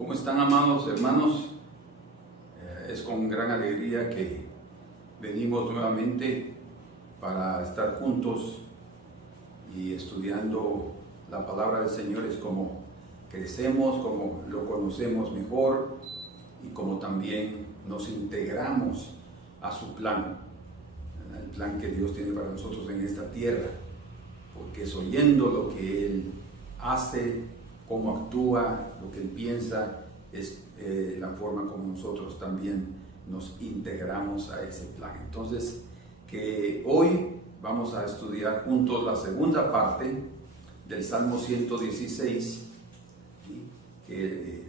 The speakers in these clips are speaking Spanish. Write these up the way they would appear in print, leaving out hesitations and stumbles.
¿Cómo están, amados hermanos? Es con gran alegría que venimos nuevamente para estar juntos y estudiando la palabra del Señor. Es como crecemos, como lo conocemos mejor y como también nos integramos a su plan, el plan que Dios tiene para nosotros en esta tierra, porque es oyendo lo que Él hace, cómo actúa, lo que Él piensa, es la forma como nosotros también nos integramos a ese plan. Entonces, que hoy vamos a estudiar juntos la segunda parte del Salmo 116, que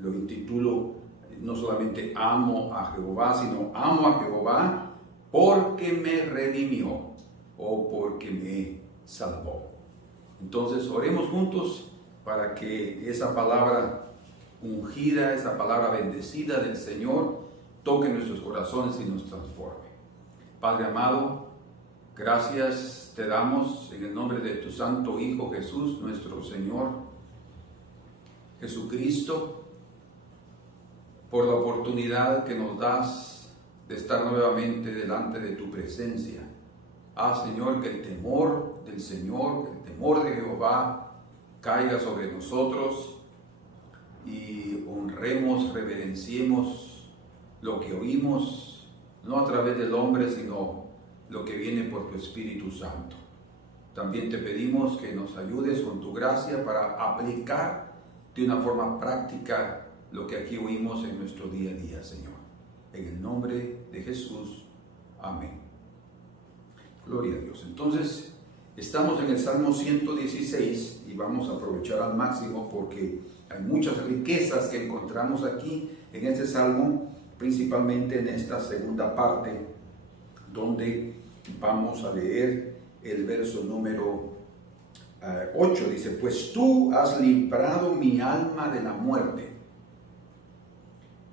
lo intitulo no solamente amo a Jehová, sino amo a Jehová porque me redimió o porque me salvó. Entonces, oremos juntos para que esa palabra ungida, esa palabra bendecida del Señor toque nuestros corazones y nos transforme. Padre amado, gracias te damos en el nombre de tu Santo Hijo Jesús, nuestro Señor Jesucristo, por la oportunidad que nos das de estar nuevamente delante de tu presencia. Señor, que el temor del Señor, el temor de Jehová caiga sobre nosotros y honremos, reverenciemos lo que oímos, no a través del hombre, sino lo que viene por tu Espíritu Santo. También te pedimos que nos ayudes con tu gracia para aplicar de una forma práctica lo que aquí oímos en nuestro día a día, Señor. En el nombre de Jesús. Amén. Gloria a Dios. Entonces, estamos en el Salmo 116 y vamos a aprovechar al máximo porque hay muchas riquezas que encontramos aquí en este Salmo, principalmente en esta segunda parte, donde vamos a leer el verso número 8. Dice: pues tú has librado mi alma de la muerte,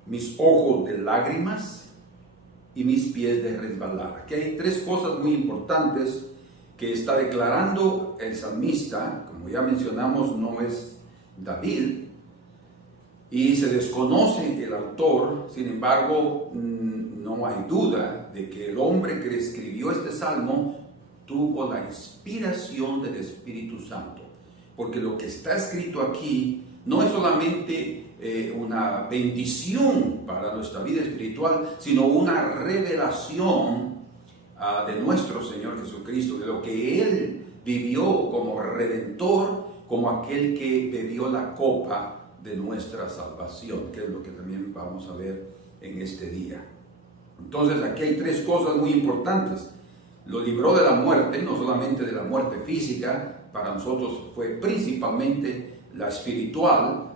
mis ojos de lágrimas y mis pies de resbalar. Aquí hay tres cosas muy importantes que está declarando el salmista. Como ya mencionamos, no es David y se desconoce el autor. Sin embargo, no hay duda de que el hombre que escribió este salmo tuvo la inspiración del Espíritu Santo, porque lo que está escrito aquí no es solamente una bendición para nuestra vida espiritual, sino una revelación de nuestro Señor Jesucristo, de lo que Él vivió como Redentor, como aquel que bebió la copa de nuestra salvación, que es lo que también vamos a ver en este día. Entonces, aquí hay tres cosas muy importantes. Lo libró de la muerte, no solamente de la muerte física, para nosotros fue principalmente la espiritual.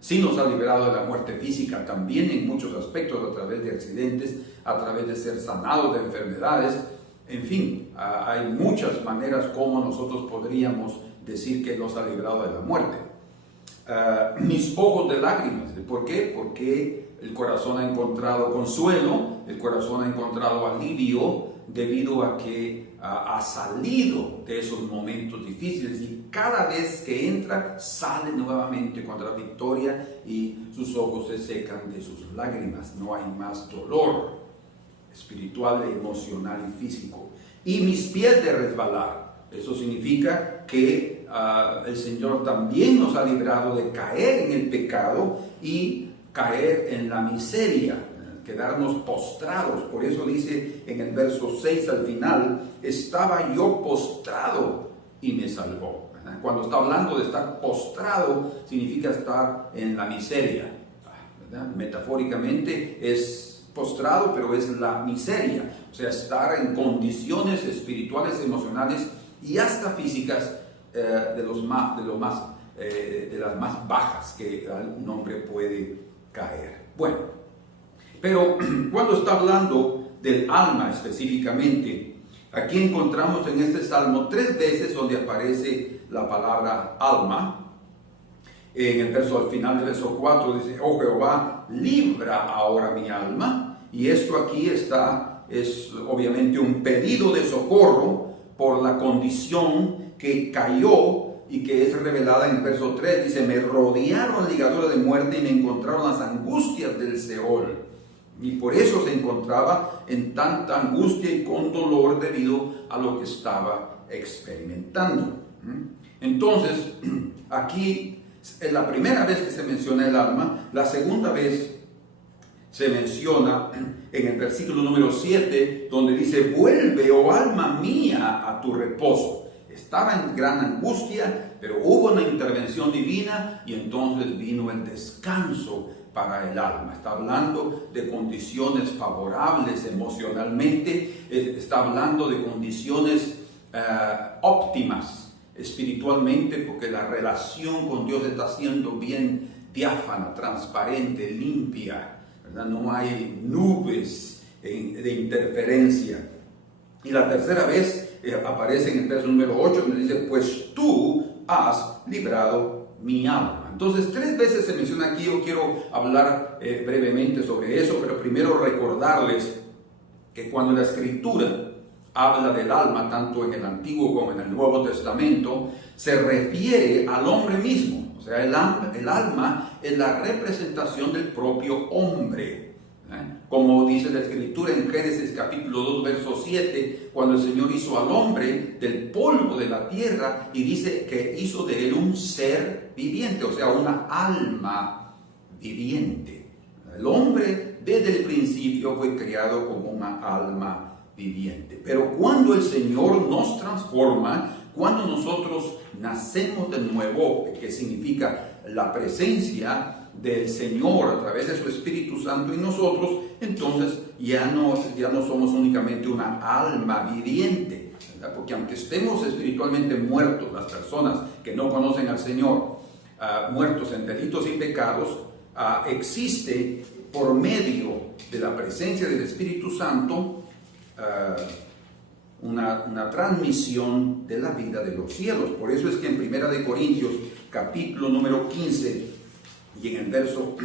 Sí nos ha liberado de la muerte física también en muchos aspectos, a través de accidentes, a través de ser sanados de enfermedades. En fin, hay muchas maneras como nosotros podríamos decir que nos ha librado de la muerte. Mis ojos de lágrimas. ¿Por qué? Porque el corazón ha encontrado consuelo, el corazón ha encontrado alivio debido a que ha salido de esos momentos difíciles y cada vez que entra sale nuevamente con la victoria y sus ojos se secan de sus lágrimas. No hay más dolor espiritual, emocional y físico. Y mis pies de resbalar. Eso significa que el Señor también nos ha librado de caer en el pecado y caer en la miseria, quedarnos postrados. Por eso dice en el verso 6 al final: estaba yo postrado y me salvó. Cuando está hablando de estar postrado, significa estar en la miseria, ¿verdad? Metafóricamente es postrado, pero es la miseria, o sea, estar en condiciones espirituales, emocionales y hasta físicas de las más bajas que un hombre puede caer. Bueno, pero cuando está hablando del alma específicamente, aquí encontramos en este salmo 3 veces donde aparece la palabra alma. En el verso al final del verso 4 dice: oh Jehová, libra ahora mi alma. Y esto aquí es obviamente un pedido de socorro por la condición que cayó y que es revelada en el verso 3, dice, me rodearon ligaduras de muerte y me encontraron las angustias del Seol. Y por eso se encontraba en tanta angustia y con dolor debido a lo que estaba experimentando. Entonces, aquí es la primera vez que se menciona el alma. La segunda vez se menciona en el versículo número 7, donde dice, vuelve, oh alma mía, a tu reposo. Estaba en gran angustia, pero hubo una intervención divina y entonces vino el descanso para el alma. Está hablando de condiciones favorables emocionalmente, está hablando de condiciones óptimas espiritualmente, porque la relación con Dios está siendo bien diáfana, transparente, limpia, ¿verdad? No hay nubes de interferencia. Y la tercera vez aparece en el verso número 8, donde dice, pues tú has librado mi alma. Entonces, 3 veces se menciona aquí. Yo quiero hablar brevemente sobre eso, pero primero recordarles que cuando la Escritura habla del alma, tanto en el Antiguo como en el Nuevo Testamento, se refiere al hombre mismo. O sea, el alma es la representación del propio hombre. Como dice la Escritura en Génesis capítulo 2, verso 7, cuando el Señor hizo al hombre del polvo de la tierra y dice que hizo de él un ser viviente, o sea, una alma viviente. El hombre desde el principio fue creado como una alma viviente. Pero cuando el Señor nos transforma, cuando nosotros nacemos de nuevo, que significa la presencia del Señor a través de su Espíritu Santo en nosotros, entonces ya no somos únicamente una alma viviente, ¿verdad? Porque aunque estemos espiritualmente muertos, las personas que no conocen al Señor, muertos en delitos y pecados, existe por medio de la presencia del Espíritu Santo una transmisión de la vida de los cielos. Por eso es que en 1 Corintios capítulo número 15 y en el verso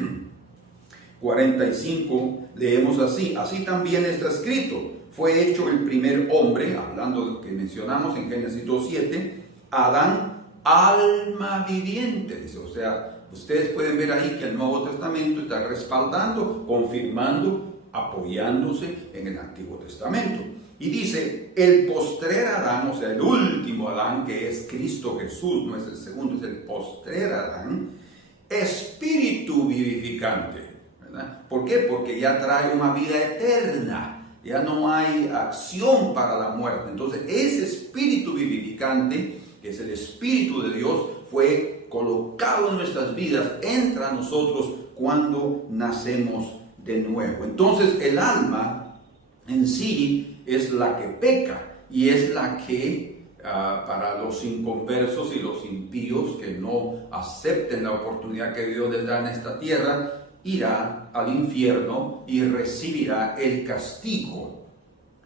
45 leemos así, así también está escrito, fue hecho el primer hombre, hablando de lo que mencionamos en Génesis 2:7, Adán, alma viviente, dice. O sea, ustedes pueden ver ahí que el Nuevo Testamento está respaldando, confirmando, apoyándose en el Antiguo Testamento. Y dice, el postrer Adán, o sea, el último Adán, que es Cristo Jesús, no es el segundo, es el postrer Adán, espíritu vivificante, ¿verdad? ¿Por qué? Porque ya trae una vida eterna, ya no hay acción para la muerte. Entonces, ese espíritu vivificante, que es el Espíritu de Dios, fue colocado en nuestras vidas, entra a nosotros cuando nacemos de nuevo. Entonces, el alma en sí es la que peca y es la que para los inconversos y los impíos que no acepten la oportunidad que Dios les da en esta tierra, irá al infierno y recibirá el castigo.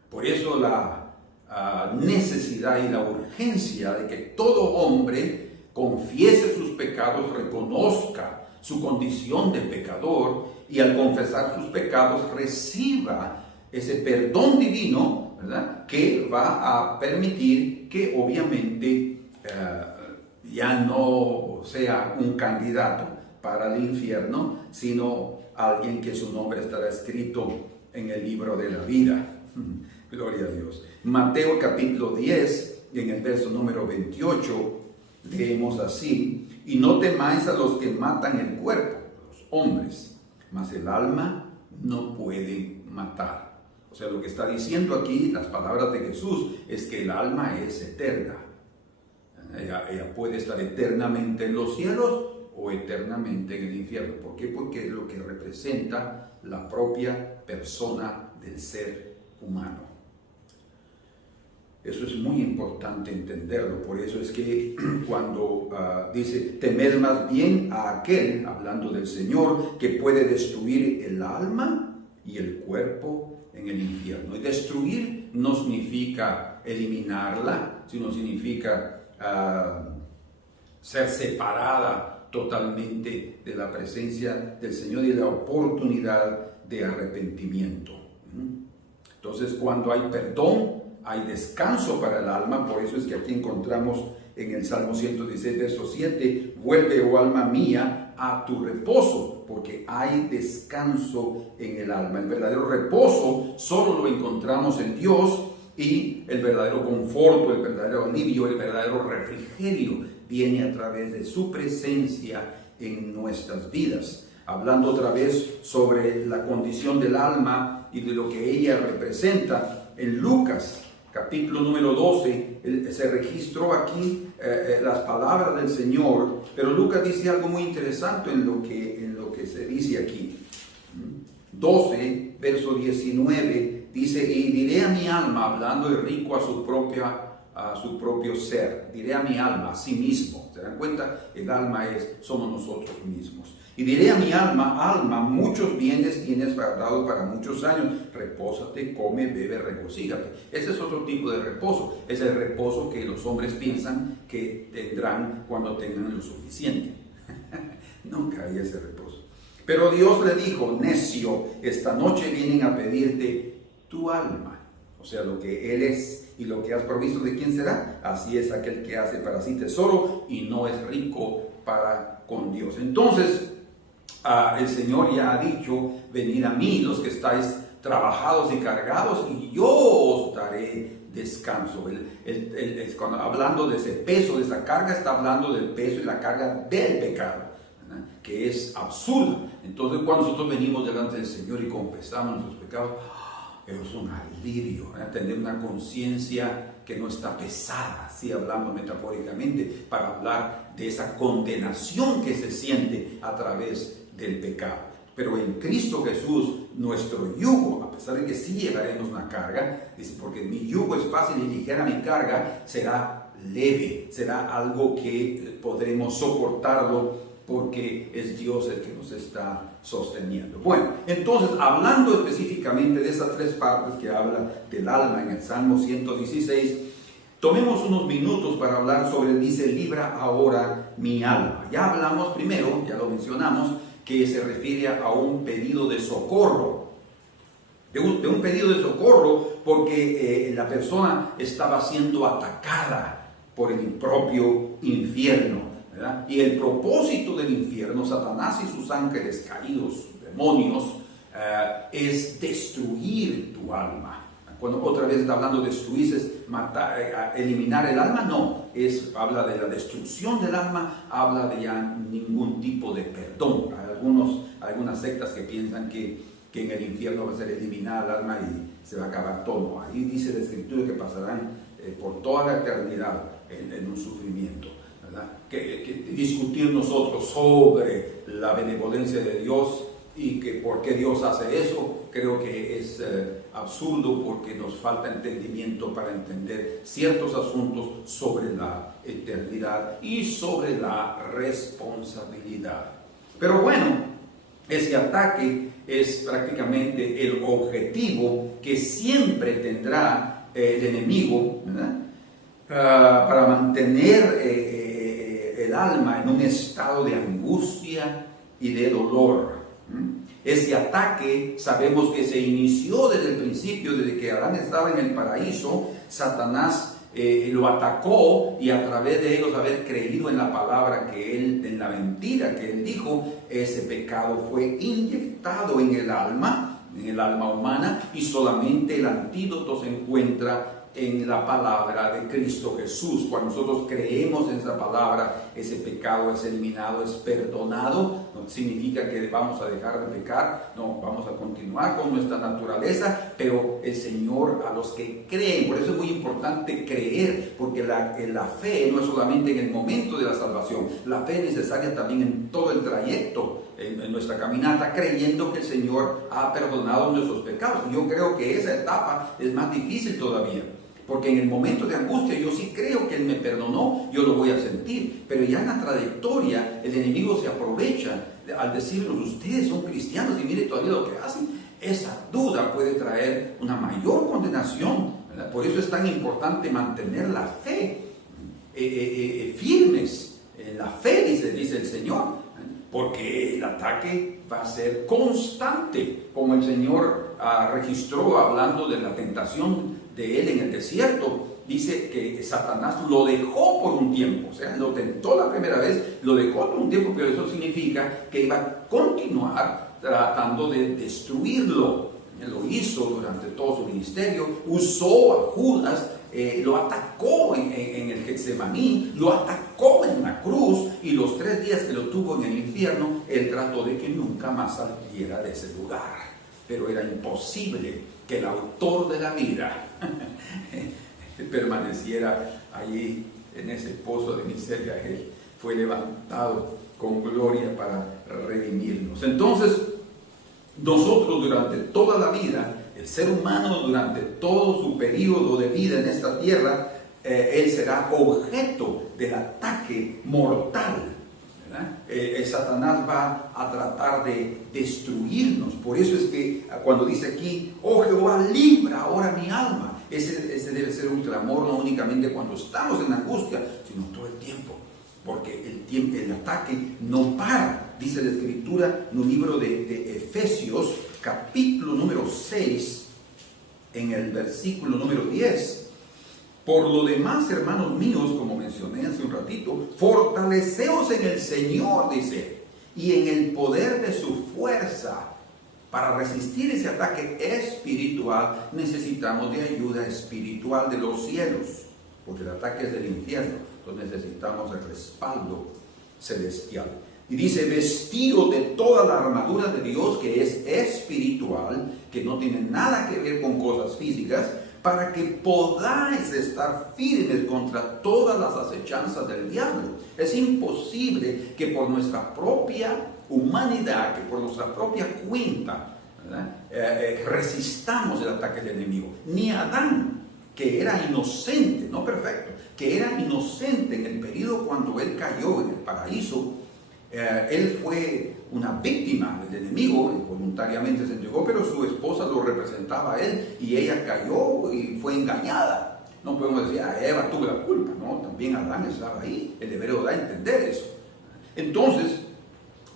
Por eso la necesidad y la urgencia de que todo hombre confiese sus pecados, reconozca su condición de pecador y al confesar sus pecados reciba ese perdón divino, ¿verdad?, que va a permitir que obviamente ya no sea un candidato para el infierno, sino alguien que su nombre estará escrito en el libro de la vida. Gloria a Dios. Mateo capítulo 10, en el verso número 28, leemos así, y no temáis a los que matan el cuerpo, los hombres, mas el alma no puede matar. O sea, lo que está diciendo aquí, las palabras de Jesús, es que el alma es eterna. Ella puede estar eternamente en los cielos o eternamente en el infierno. ¿Por qué? Porque es lo que representa la propia persona del ser humano. Eso es muy importante entenderlo. Por eso es que cuando dice, temed más bien a aquel, hablando del Señor, que puede destruir el alma y el cuerpo en el infierno. Y destruir no significa eliminarla, sino significa ser separada totalmente de la presencia del Señor y de la oportunidad de arrepentimiento. Entonces, cuando hay perdón, hay descanso para el alma. Por eso es que aquí encontramos en el Salmo 116, verso 7, vuelve, oh alma mía, a tu reposo, porque hay descanso en el alma. El verdadero reposo solo lo encontramos en Dios, y el verdadero conforto, el verdadero alivio, el verdadero refrigerio viene a través de su presencia en nuestras vidas. Hablando otra vez sobre la condición del alma y de lo que ella representa, en Lucas capítulo número 12 se registró aquí las palabras del Señor, pero Lucas dice algo muy interesante en lo que se dice aquí. 12, verso 19, dice: y diré a mi alma, hablando de rico a su propio ser, diré a mi alma, a sí mismo. ¿Se dan cuenta? El alma somos nosotros mismos. Y diré a mi alma, alma, muchos bienes tienes guardado para muchos años, repósate, come, bebe, regocíjate. Ese es otro tipo de reposo, es el reposo que los hombres piensan que tendrán cuando tengan lo suficiente. Nunca hay ese reposo. Pero Dios le dijo: necio, esta noche vienen a pedirte tu alma. O sea, lo que Él es y lo que has provisto, ¿de quién será? Así es aquel que hace para sí tesoro y no es rico para con Dios. Entonces, el Señor ya ha dicho: venid a mí los que estáis trabajados y cargados, y yo os daré descanso. Cuando hablando de ese peso, de esa carga, está hablando del peso y la carga del pecado, ¿verdad? Que es absurda. Entonces, cuando nosotros venimos delante del Señor y confesamos nuestros pecados, es un alivio, ¿verdad? Tener una conciencia que no está pesada, así hablando metafóricamente, para hablar de esa condenación que se siente a través del pecado. Pero en Cristo Jesús, nuestro yugo, a pesar de que sí llevaremos una carga, dice: porque mi yugo es fácil y ligera mi carga, será leve, será algo que podremos soportarlo, porque es Dios el que nos está sosteniendo. Bueno, entonces, hablando específicamente de esas tres partes que habla del alma en el Salmo 116, tomemos unos minutos para hablar sobre, dice: libra ahora mi alma. Ya hablamos primero, ya lo mencionamos, que se refiere a un pedido de socorro, de un pedido de socorro, porque la persona estaba siendo atacada por el propio infierno, ¿verdad? Y el propósito del infierno, Satanás y sus ángeles caídos, demonios, es destruir tu alma. Cuando otra vez está hablando de destruir, es matar, eliminar el alma, no, habla de la destrucción del alma, habla de ya ningún tipo de perdón. Hay algunas sectas que piensan que en el infierno va a ser eliminada el alma y se va a acabar todo. Ahí dice la Escritura que pasarán por toda la eternidad en un sufrimiento, ¿verdad? Que discutir nosotros sobre la benevolencia de Dios y que por qué Dios hace eso, creo que es absurdo, porque nos falta entendimiento para entender ciertos asuntos sobre la eternidad y sobre la responsabilidad. Pero bueno, ese ataque es prácticamente el objetivo que siempre tendrá el enemigo, ¿verdad? Para mantener el alma en un estado de angustia y de dolor. Ese ataque sabemos que se inició desde el principio, desde que Adán estaba en el paraíso. Satanás lo atacó, y a través de ellos haber creído en la palabra en la mentira que él dijo, ese pecado fue inyectado en el alma humana, y solamente el antídoto se encuentra en la palabra de Cristo Jesús. Cuando nosotros creemos en esa palabra, ese pecado es eliminado, es perdonado. No significa que vamos a dejar de pecar, no, vamos a continuar con nuestra naturaleza, pero el Señor, a los que creen, por eso es muy importante creer, porque la fe no es solamente en el momento de la salvación, la fe es necesaria también en todo el trayecto, en nuestra caminata, creyendo que el Señor ha perdonado nuestros pecados. Yo creo que esa etapa es más difícil todavía, porque en el momento de angustia yo sí creo que Él me perdonó, yo lo voy a sentir, pero ya en la trayectoria el enemigo se aprovecha al decirnos: ustedes son cristianos y mire todavía lo que hacen. Esa duda puede traer una mayor condenación, ¿verdad? Por eso es tan importante mantener la fe firmes, la fe, dice el Señor, porque el ataque va a ser constante, como el Señor registró hablando de la tentación de Él en el desierto. dice que Satanás lo dejó por un tiempo, o sea, lo tentó la primera vez, lo dejó por un tiempo, pero eso significa que iba a continuar tratando de destruirlo. Él lo hizo durante todo su ministerio, usó a Judas, lo atacó en el Getsemaní, lo atacó en la cruz, y los 3 días que lo tuvo en el infierno, él trató de que nunca más saliera de ese lugar. Pero era imposible que el autor de la vida permaneciera allí en ese pozo de miseria. Él fue levantado con gloria para redimirnos. Entonces, nosotros durante toda la vida, el ser humano durante todo su periodo de vida en esta tierra, él será objeto del ataque mortal. Satanás va a tratar de destruirnos. Por eso es que cuando dice aquí, oh Jehová, libra ahora mi alma, ese debe ser un clamor no únicamente cuando estamos en angustia, sino todo el tiempo, porque el ataque no para. Dice la Escritura en un libro de Efesios, capítulo número 6, en el versículo número 10. Por lo demás, hermanos míos, como mencioné hace un ratito, fortaleceos en el Señor, dice, y en el poder de su fuerza. Para resistir ese ataque espiritual, necesitamos de ayuda espiritual de los cielos, porque el ataque es del infierno, entonces necesitamos el respaldo celestial. Y dice, vestido de toda la armadura de Dios, que es espiritual, que no tiene nada que ver con cosas físicas, para que podáis estar firmes contra todas las acechanzas del diablo. Es imposible que por nuestra propia humanidad, que por nuestra propia cuenta, resistamos el ataque del enemigo. Ni Adán, que era inocente, no perfecto, que era inocente en el periodo cuando él cayó en el paraíso, él fue una víctima del enemigo, voluntariamente se entregó, pero su esposa lo representaba a él y ella cayó y fue engañada. No podemos decir, Eva tuvo la culpa, no, también Adán estaba ahí, el hebreo da a entender eso. Entonces,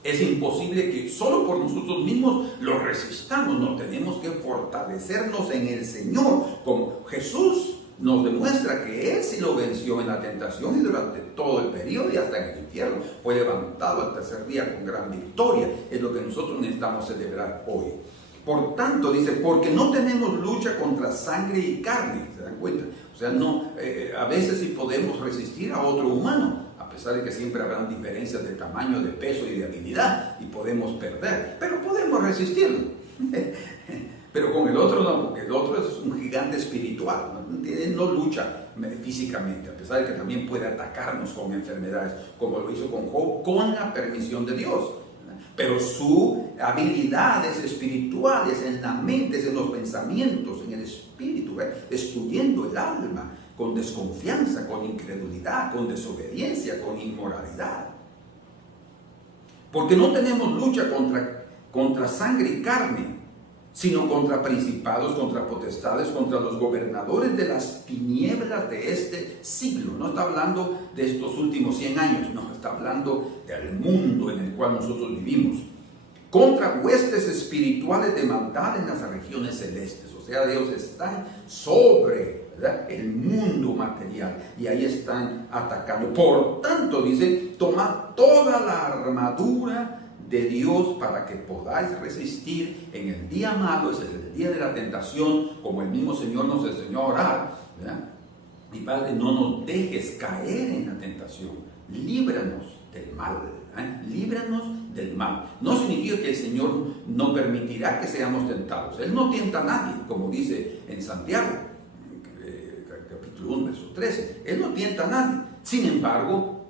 es imposible que solo por nosotros mismos lo resistamos, no, tenemos que fortalecernos en el Señor, como Jesús nos demuestra que Él sí lo venció en la tentación y durante todo el periodo y hasta en el infierno. Fue levantado al tercer día con gran victoria. Es lo que nosotros necesitamos celebrar hoy. Por tanto, dice, porque no tenemos lucha contra sangre y carne. ¿Se dan cuenta? O sea, no, a veces sí podemos resistir a otro humano, a pesar de que siempre habrán diferencias de tamaño, de peso y de habilidad, y podemos perder, pero podemos resistirlo. Pero con el otro no, porque el otro es un gigante espiritual, no lucha físicamente, a pesar de que también puede atacarnos con enfermedades, como lo hizo con Job, con la permisión de Dios. Pero sus habilidades espirituales en la mente, en los pensamientos, en el espíritu, destruyendo el alma con desconfianza, con incredulidad, con desobediencia, con inmoralidad. Porque no tenemos lucha contra sangre y carne, sino contra principados, contra potestades, contra los gobernadores de las tinieblas de este siglo. No está hablando de estos últimos 100 años, no, está hablando del mundo en el cual nosotros vivimos. Contra huestes espirituales de maldad en las regiones celestes. O sea, Dios está sobre, ¿verdad?, el mundo material, y ahí están atacando. Por tanto, dice, tomad toda la armadura de Dios para que podáis resistir en el día malo, ese es el día de la tentación, como el mismo Señor nos enseñó a orar, ¿verdad? Y Padre, no nos dejes caer en la tentación, líbranos del mal, líbranos del mal. No significa que el Señor no permitirá que seamos tentados. Él no tienta a nadie, como dice en Santiago, capítulo 1, verso 13. Él no tienta a nadie. Sin embargo,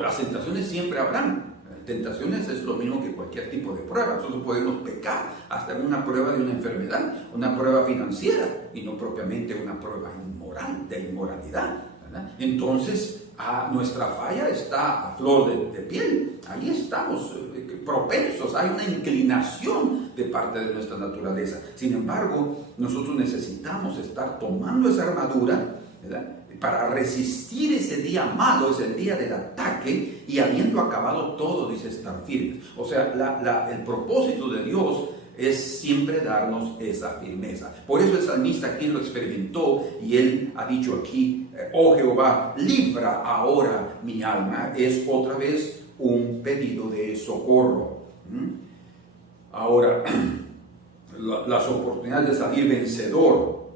las tentaciones siempre habrán. Tentaciones es lo mismo que cualquier tipo de prueba. Nosotros podemos pecar hasta en una prueba de una enfermedad, una prueba financiera, y no propiamente una prueba inmoral, de inmoralidad, ¿verdad? Entonces, nuestra falla está a flor de piel. Ahí estamos propensos, hay una inclinación de parte de nuestra naturaleza. Sin embargo, nosotros necesitamos estar tomando esa armadura, ¿verdad?, para resistir ese día malo, ese día del ataque, y habiendo acabado todo, dice, estar firmes. O sea, el propósito de Dios es siempre darnos esa firmeza. Por eso el salmista aquí lo experimentó y él ha dicho aquí, oh Jehová, libra ahora mi alma. Es otra vez un pedido de socorro. Ahora, las oportunidades de salir vencedor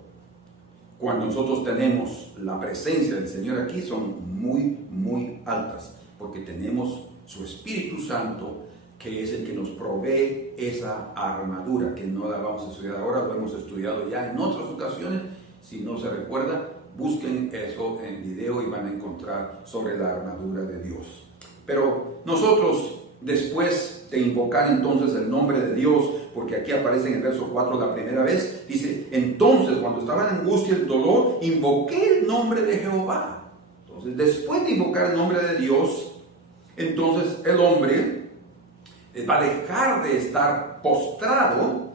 cuando nosotros tenemos la presencia del Señor aquí son muy, muy altas, porque tenemos su Espíritu Santo, que es el que nos provee esa armadura, que no la vamos a estudiar ahora, lo hemos estudiado ya en otras ocasiones. Si no se recuerda, busquen eso en video y van a encontrar sobre la armadura de Dios. Pero nosotros, después de invocar entonces el nombre de Dios, porque aquí aparece en el verso 4 la primera vez, dice, entonces cuando estaba en angustia y el dolor, invoqué el nombre de Jehová. Entonces, después de invocar el nombre de Dios, entonces el hombre va a dejar de estar postrado,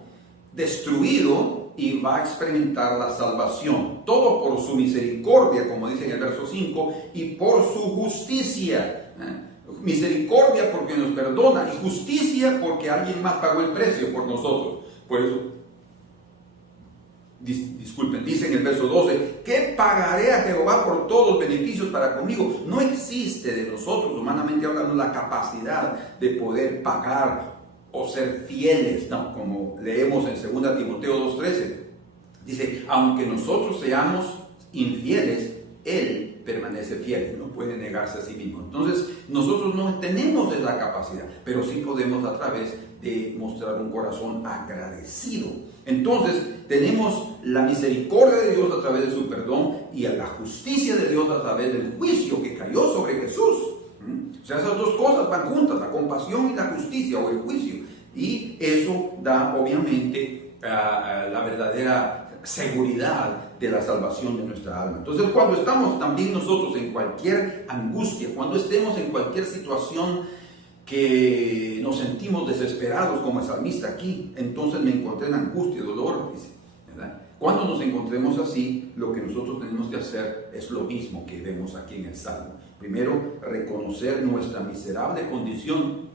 destruido, y va a experimentar la salvación. Todo por su misericordia, como dice en el verso 5, y por su justicia. Misericordia porque nos perdona, y justicia porque alguien más pagó el precio por nosotros. Por eso, disculpen, dice en el verso 12, ¿qué pagaré a Jehová por todos los beneficios para conmigo? No existe de nosotros, humanamente hablando, la capacidad de poder pagar o ser fieles, ¿no? Como leemos en 2 Timoteo 2:13. Dice, aunque nosotros seamos infieles, Él permanece fiel, no puede negarse a sí mismo. Entonces, nosotros no tenemos esa capacidad, pero sí podemos a través de mostrar un corazón agradecido. Entonces, tenemos la misericordia de Dios a través de su perdón y a la justicia de Dios a través del juicio que cayó sobre Jesús. O sea, esas dos cosas van juntas, la compasión y la justicia o el juicio. Y eso da, obviamente, la verdadera seguridad de la salvación de nuestra alma. Entonces, cuando estamos también nosotros en cualquier angustia, cuando estemos en cualquier situación que nos sentimos desesperados, como el salmista aquí, entonces me encontré en angustia y dolor, dice, ¿verdad? Cuando nos encontremos así, lo que nosotros tenemos que hacer es lo mismo que vemos aquí en el Salmo. Primero, reconocer nuestra miserable condición,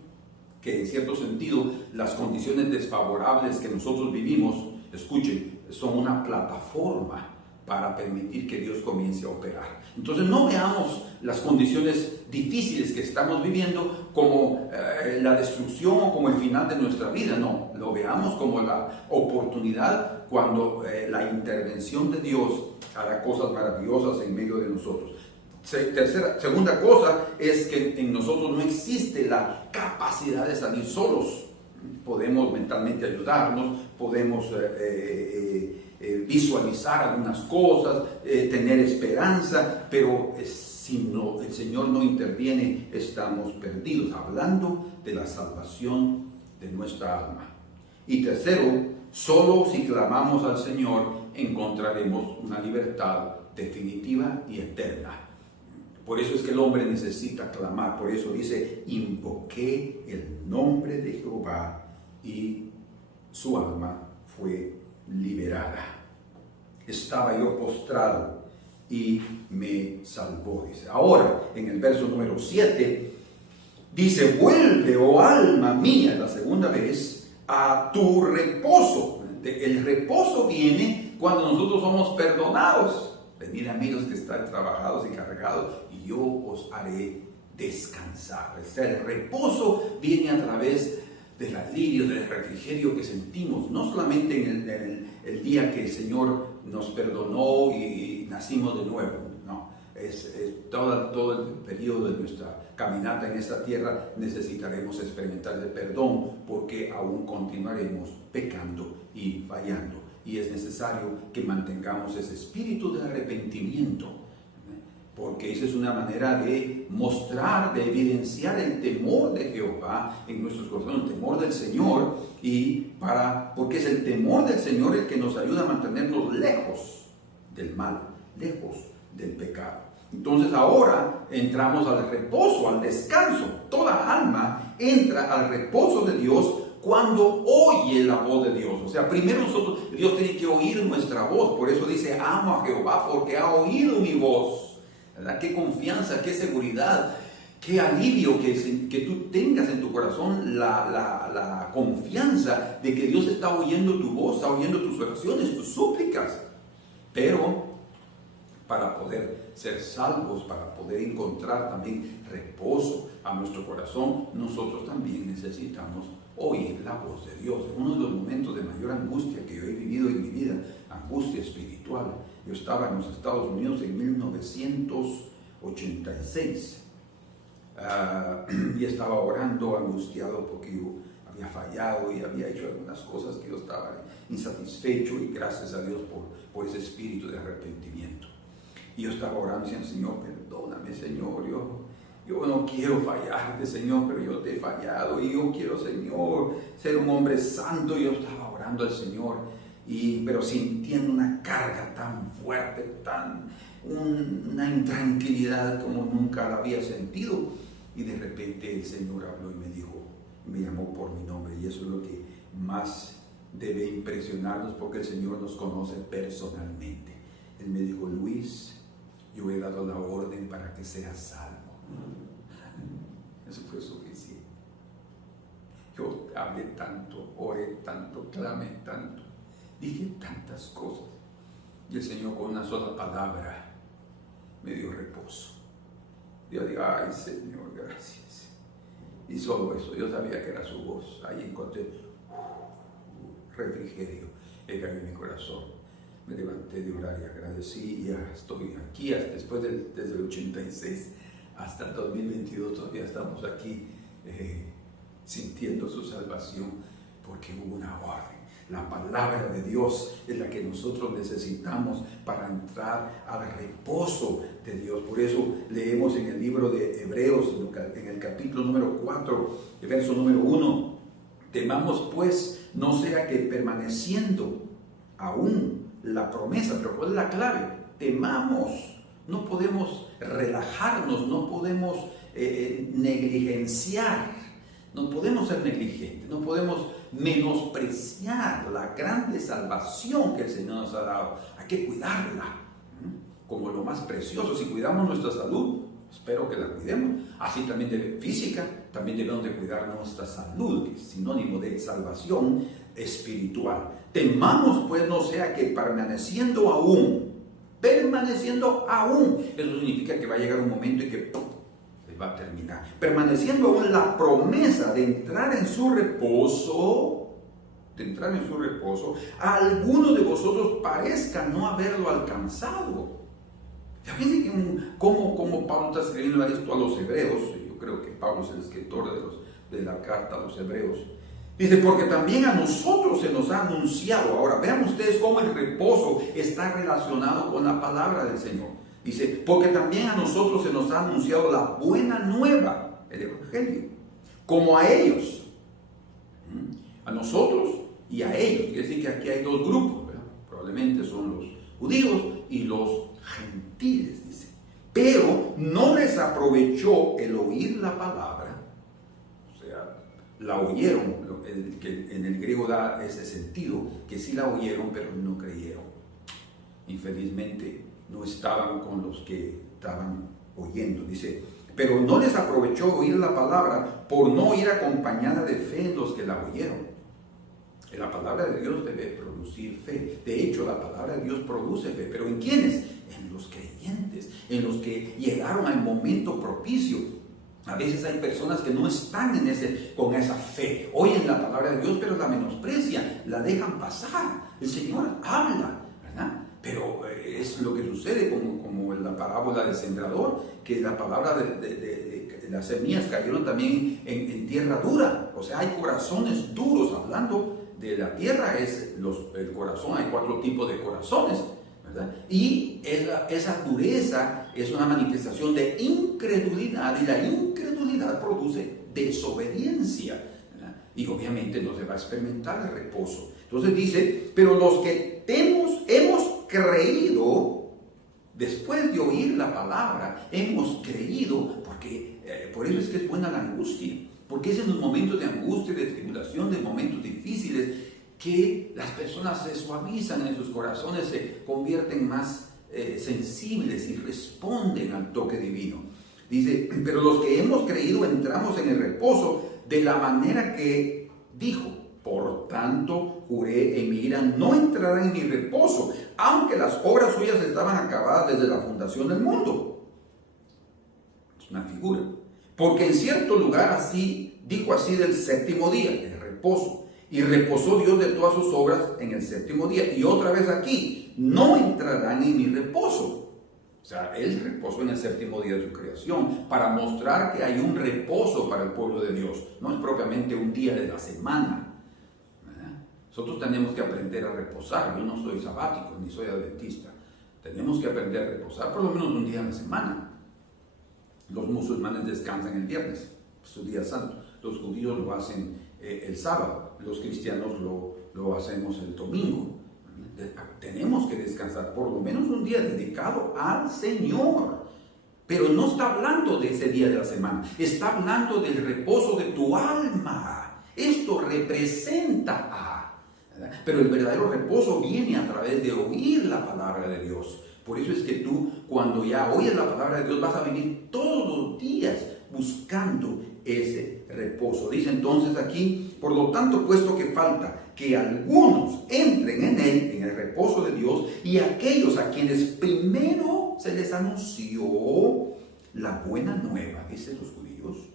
que en cierto sentido las condiciones desfavorables que nosotros vivimos, escuchen, son una plataforma para permitir que Dios comience a operar. Entonces no veamos las condiciones difíciles que estamos viviendo como la destrucción o como el final de nuestra vida, no, lo veamos como la oportunidad cuando la intervención de Dios hará cosas maravillosas en medio de nosotros. Segunda cosa es que en nosotros no existe la capacidad de salir solos. Podemos mentalmente ayudarnos, podemos visualizar algunas cosas, tener esperanza, pero si no, el Señor no interviene, estamos perdidos, hablando de la salvación de nuestra alma. Y tercero, solo si clamamos al Señor encontraremos una libertad definitiva y eterna. Por eso es que el hombre necesita clamar, por eso dice, invoqué el nombre de Jehová y su alma fue liberada. Estaba yo postrado y me salvó, dice. Ahora, en el verso número 7, dice, vuelve, oh alma mía, la segunda vez, a tu reposo. El reposo viene cuando nosotros somos perdonados. Venid a mí los que están trabajados y cargados, y yo os haré descansar. O sea, el reposo viene a través del alivio, del refrigerio que sentimos, no solamente en el día que el Señor nos perdonó y nacimos de nuevo, no, es todo el periodo de nuestra caminata en esta tierra necesitaremos experimentar el perdón, porque aún continuaremos pecando y fallando. Y es necesario que mantengamos ese espíritu de arrepentimiento, porque esa es una manera de mostrar, de evidenciar el temor de Jehová en nuestros corazones, el temor del Señor, porque es el temor del Señor el que nos ayuda a mantenernos lejos del mal, lejos del pecado. Entonces ahora entramos al reposo, al descanso. Toda alma entra al reposo de Dios cuando oye la voz de Dios. O sea, primero Dios tiene que oír nuestra voz. Por eso dice, amo a Jehová porque ha oído mi voz. ¿Verdad? Qué confianza, qué seguridad Qué alivio que tú tengas en tu corazón la confianza de que Dios está oyendo tu voz, está oyendo tus oraciones, tus súplicas. Pero para poder ser salvos, para poder encontrar también reposo a nuestro corazón, nosotros también necesitamos oír la voz de Dios. Uno de los momentos de mayor angustia que yo he vivido en mi vida, angustia espiritual. Yo estaba en los Estados Unidos en 1986. Y estaba orando angustiado porque yo había fallado y había hecho algunas cosas que yo estaba insatisfecho, y gracias a Dios por ese espíritu de arrepentimiento. Y yo estaba orando diciendo: Señor, perdóname, Señor, yo no quiero fallarte, Señor, pero yo te he fallado y yo quiero, Señor, ser un hombre santo. Y yo estaba orando al Señor, pero sintiendo una carga tan fuerte, una intranquilidad como nunca la había sentido. Y de repente el Señor habló y me dijo, me llamó por mi nombre, y eso es lo que más debe impresionarnos, porque el Señor nos conoce personalmente. Él me dijo: Luis, yo he dado la orden para que seas salvo. Eso fue suficiente. Yo hablé tanto, oré tanto, clamé tanto, dije tantas cosas, y el Señor con una sola palabra me dio reposo. Yo digo: ay, Señor, gracias. Y solo eso, yo sabía que era su voz. Ahí encontré refrigerio en mi corazón. Me levanté de orar y agradecí, y ya estoy aquí desde el 86 hasta el 2022. Todavía estamos aquí sintiendo su salvación, porque hubo una orden. La palabra de Dios es la que nosotros necesitamos para entrar al reposo de Dios. Por eso leemos en el libro de Hebreos, en el capítulo número 4, el verso número 1: temamos pues, no sea que permaneciendo aún la promesa. Pero ¿cuál es la clave? Temamos. No podemos relajarnos, no podemos negligenciar, no podemos ser negligentes, no podemos menospreciar la grande salvación que el Señor nos ha dado. Hay que cuidarla como lo más precioso. Si cuidamos nuestra salud, espero que la cuidemos. Así también física, también debemos de cuidar nuestra salud, que es sinónimo de salvación espiritual. Temamos pues, no sea que permaneciendo aún, eso significa que va a llegar un momento en que ¡pum!, se va a terminar. Permaneciendo aún la promesa de entrar en su reposo, alguno de vosotros parezca no haberlo alcanzado. Ya ven cómo Pablo está escribiendo esto a los hebreos. Yo creo que Pablo es el escritor de la carta a los hebreos. Dice: porque también a nosotros se nos ha anunciado. Ahora vean ustedes cómo el reposo está relacionado con la palabra del Señor. Dice: porque también a nosotros se nos ha anunciado la buena nueva, el evangelio, como a ellos. A nosotros y a ellos. Quiere decir que aquí hay dos grupos, ¿verdad? Probablemente son los judíos y los gentiles, dice. Pero no les aprovechó el oír la palabra. O sea, la oyeron, que en el griego da ese sentido, que sí la oyeron, pero no creyeron. Infelizmente no estaban con los que estaban oyendo. Dice: pero no les aprovechó oír la palabra por no ir acompañada de fe en los que la oyeron. La palabra de Dios debe producir fe. De hecho, la palabra de Dios produce fe. ¿Pero en quiénes? En los creyentes, en los que llegaron al momento propicio. A veces hay personas que no están con esa fe. Oyen la palabra de Dios, pero la menosprecian, la dejan pasar. El Señor habla, ¿verdad? Pero es lo que sucede como en la parábola del sembrador, que la palabra de las semillas cayeron también en tierra dura. O sea, hay corazones duros. Hablando de la tierra, el corazón, hay 4 tipos de corazones, ¿verdad? Y esa dureza es una manifestación de incredulidad, y la incredulidad produce desobediencia, ¿verdad? Y obviamente no se va a experimentar el reposo. Entonces dice: pero los que hemos creído, después de oír la palabra, hemos creído, porque por eso es que es buena la angustia, porque es en los momentos de angustia, de tribulación, de momentos difíciles, que las personas se suavizan en sus corazones, se convierten más sensibles y responden al toque divino. Dice, pero los que hemos creído entramos en el reposo de la manera que dijo. Por tanto, juré en mi ira, no entrarán en mi reposo, aunque las obras suyas estaban acabadas desde la fundación del mundo. Es una figura. Porque en cierto lugar así, dijo así del séptimo día, el reposo. Y reposó Dios de todas sus obras en el séptimo día. Y otra vez aquí, no entrarán en mi reposo. O sea, Él reposó en el séptimo día de su creación para mostrar que hay un reposo para el pueblo de Dios. No es propiamente un día de la semana. Nosotros tenemos que aprender a reposar. Yo no soy sabático ni soy adventista. Tenemos que aprender a reposar por lo menos un día a la semana. Los musulmanes descansan el viernes, su día santo. Los judíos lo hacen el sábado. Los cristianos lo hacemos el domingo. Tenemos que descansar por lo menos un día dedicado al Señor. Pero no está hablando de ese día de la semana. Está hablando del reposo de tu alma. Esto representa pero el verdadero reposo viene a través de oír la palabra de Dios. Por eso es que tú, cuando ya oyes la palabra de Dios, vas a vivir todos los días buscando ese reposo. Dice entonces aquí, por lo tanto, puesto que falta que algunos entren en él, en el reposo de Dios, y aquellos a quienes primero se les anunció la buena nueva, dicen los judíos,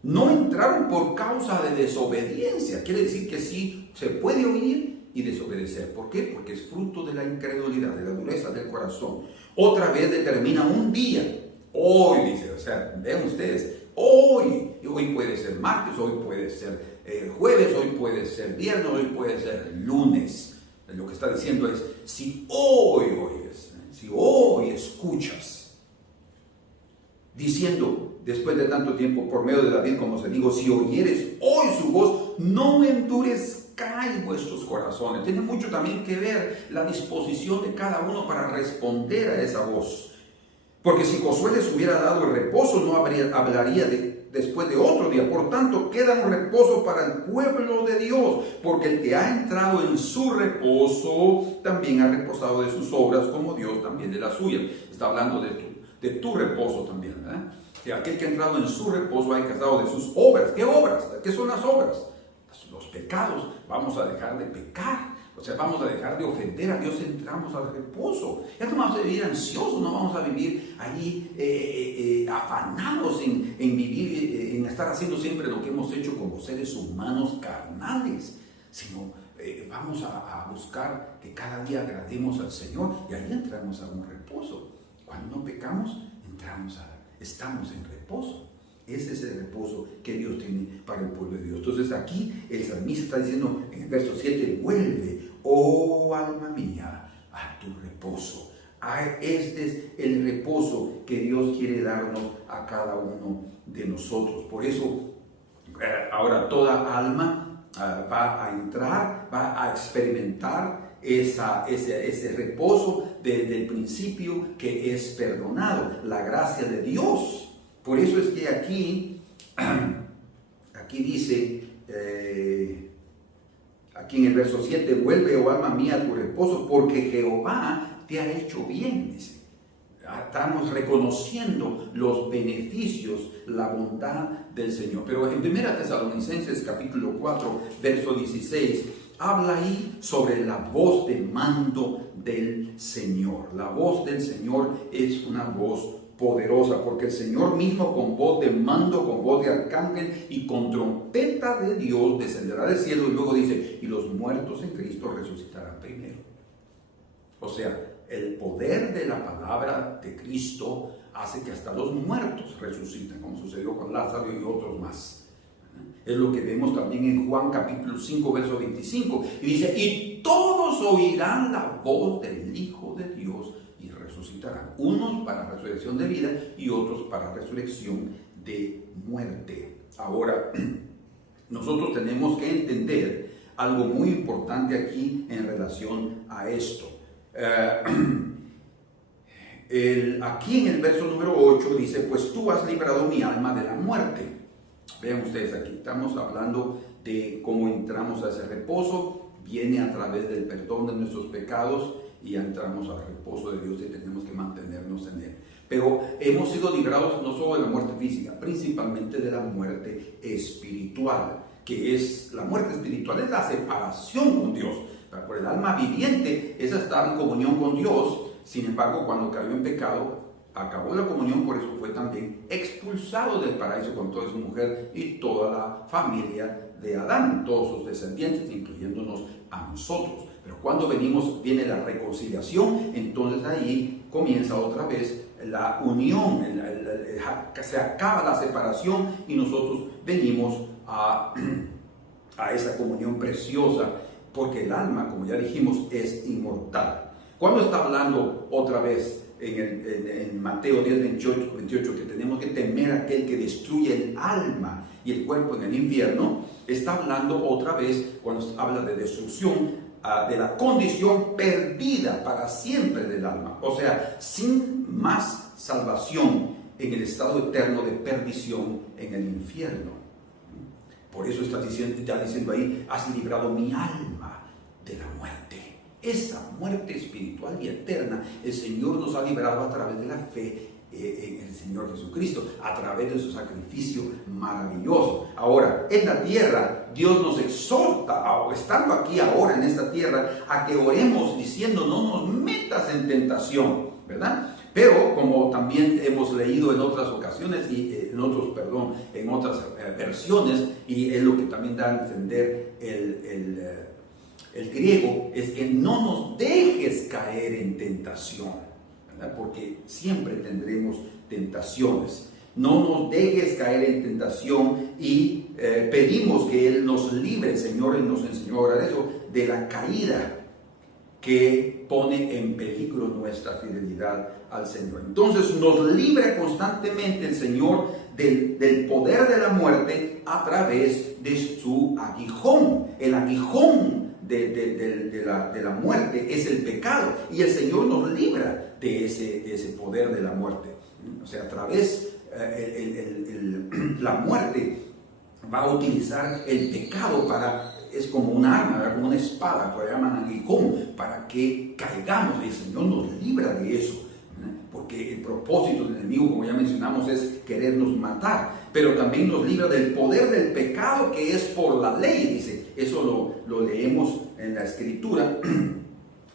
no entraron por causa de desobediencia. Quiere decir que sí se puede oír y desobedecer. ¿Por qué? Porque es fruto de la incredulidad, de la dureza del corazón. Otra vez determina un día. Hoy, dice, o sea, ven ustedes, hoy puede ser martes, hoy puede ser jueves, hoy puede ser viernes, hoy puede ser lunes. Lo que está diciendo es, si hoy oyes, si hoy escuchas, diciendo, después de tanto tiempo, por medio de David, como se digo, si oyeres hoy su voz, no endurezcáis vuestros corazones. Tiene mucho también que ver la disposición de cada uno para responder a esa voz. Porque si Josué les hubiera dado el reposo, no hablaría después de otro día. Por tanto, queda un reposo para el pueblo de Dios, porque el que ha entrado en su reposo, también ha reposado de sus obras, como Dios también de las suyas. Está hablando de tu reposo también, ¿verdad? Que aquel que ha entrado en su reposo ha encargado de sus obras. ¿Qué obras? ¿Qué son las obras? Los pecados. Vamos a dejar de pecar. O sea, vamos a dejar de ofender a Dios. Entramos al reposo. Ya no vamos a vivir ansiosos, no vamos a vivir ahí afanados en vivir, en estar haciendo siempre lo que hemos hecho como seres humanos carnales. Sino vamos a buscar que cada día agrademos al Señor y ahí entramos a un reposo. Cuando no pecamos, estamos en reposo. Ese es el reposo que Dios tiene para el pueblo de Dios. Entonces aquí el salmista está diciendo en el verso 7, vuelve, oh alma mía, a tu reposo. Este es el reposo que Dios quiere darnos a cada uno de nosotros. Por eso ahora toda alma va a entrar, va a experimentar ese reposo desde el principio, que es perdonado, la gracia de Dios. Por eso es que aquí dice, aquí en el verso 7, vuelve, oh alma mía, a tu reposo, porque Jehová te ha hecho bien, dice. Estamos reconociendo los beneficios, la bondad del Señor. Pero en 1 Tesalonicenses capítulo 4, verso 16, habla ahí sobre la voz de mando del Señor. La voz del Señor es una voz poderosa, porque el Señor mismo con voz de mando, con voz de arcángel y con trompeta de Dios descenderá del cielo, y luego dice, y los muertos en Cristo resucitarán primero. O sea, el poder de la palabra de Cristo hace que hasta los muertos resucitan, como sucedió con Lázaro y otros más. Es lo que vemos también en Juan capítulo 5, verso 25. Y dice, y todos oirán la voz del Hijo de Dios y resucitarán. Unos para resurrección de vida y otros para resurrección de muerte. Ahora, nosotros tenemos que entender algo muy importante aquí en relación a esto. Aquí en el verso número 8 dice, pues tú has librado mi alma de la muerte. Vean ustedes, aquí estamos hablando de cómo entramos a ese reposo. Viene a través del perdón de nuestros pecados y entramos al reposo de Dios y tenemos que mantenernos en él. Pero hemos sido librados no solo de la muerte física, principalmente de la muerte espiritual, que es la muerte espiritual, es la separación con Dios. Por el alma viviente, esa estaba en comunión con Dios. Sin embargo, cuando cayó en pecado, acabó la comunión, por eso fue también expulsado del paraíso con toda su mujer y toda la familia de Adán, todos sus descendientes, incluyéndonos a nosotros. Pero cuando viene la reconciliación, entonces ahí comienza otra vez la unión, se acaba la separación y nosotros venimos a esa comunión preciosa, porque el alma, como ya dijimos, es inmortal. Cuando está hablando otra vez en Mateo 10, 28, que tenemos que temer a aquel que destruye el alma y el cuerpo en el infierno, está hablando otra vez, cuando habla de destrucción, de la condición perdida para siempre del alma, o sea, sin más salvación en el estado eterno de perdición en el infierno. Por eso está diciendo ahí, has librado mi alma de la muerte. Esa muerte espiritual y eterna, el Señor nos ha librado a través de la fe en el Señor Jesucristo, a través de su sacrificio maravilloso. Ahora, en la tierra, Dios nos exhorta, estando aquí ahora en esta tierra, a que oremos diciendo, no nos metas en tentación, ¿verdad? Pero como también hemos leído en otras ocasiones, en otras versiones, y es lo que también da a entender el griego, es que no nos dejes caer en tentación, ¿verdad? Porque siempre tendremos tentaciones. No nos dejes caer en tentación y pedimos que Él nos libre. El Señor Él nos enseñó ahora eso, de la caída que pone en peligro nuestra fidelidad al Señor. Entonces nos libra constantemente el Señor del poder de la muerte a través de su aguijón. El aguijón de la muerte es el pecado, y el Señor nos libra de ese poder de la muerte. O sea, a través la muerte va a utilizar el pecado es como un arma, ¿verdad? Como una espada, que llaman aguijón, para que caigamos. El Señor nos libra de eso, ¿verdad? Porque el propósito del enemigo, como ya mencionamos, es querernos matar, pero también nos libra del poder del pecado, que es por la ley, dice. Eso lo leemos en la Escritura,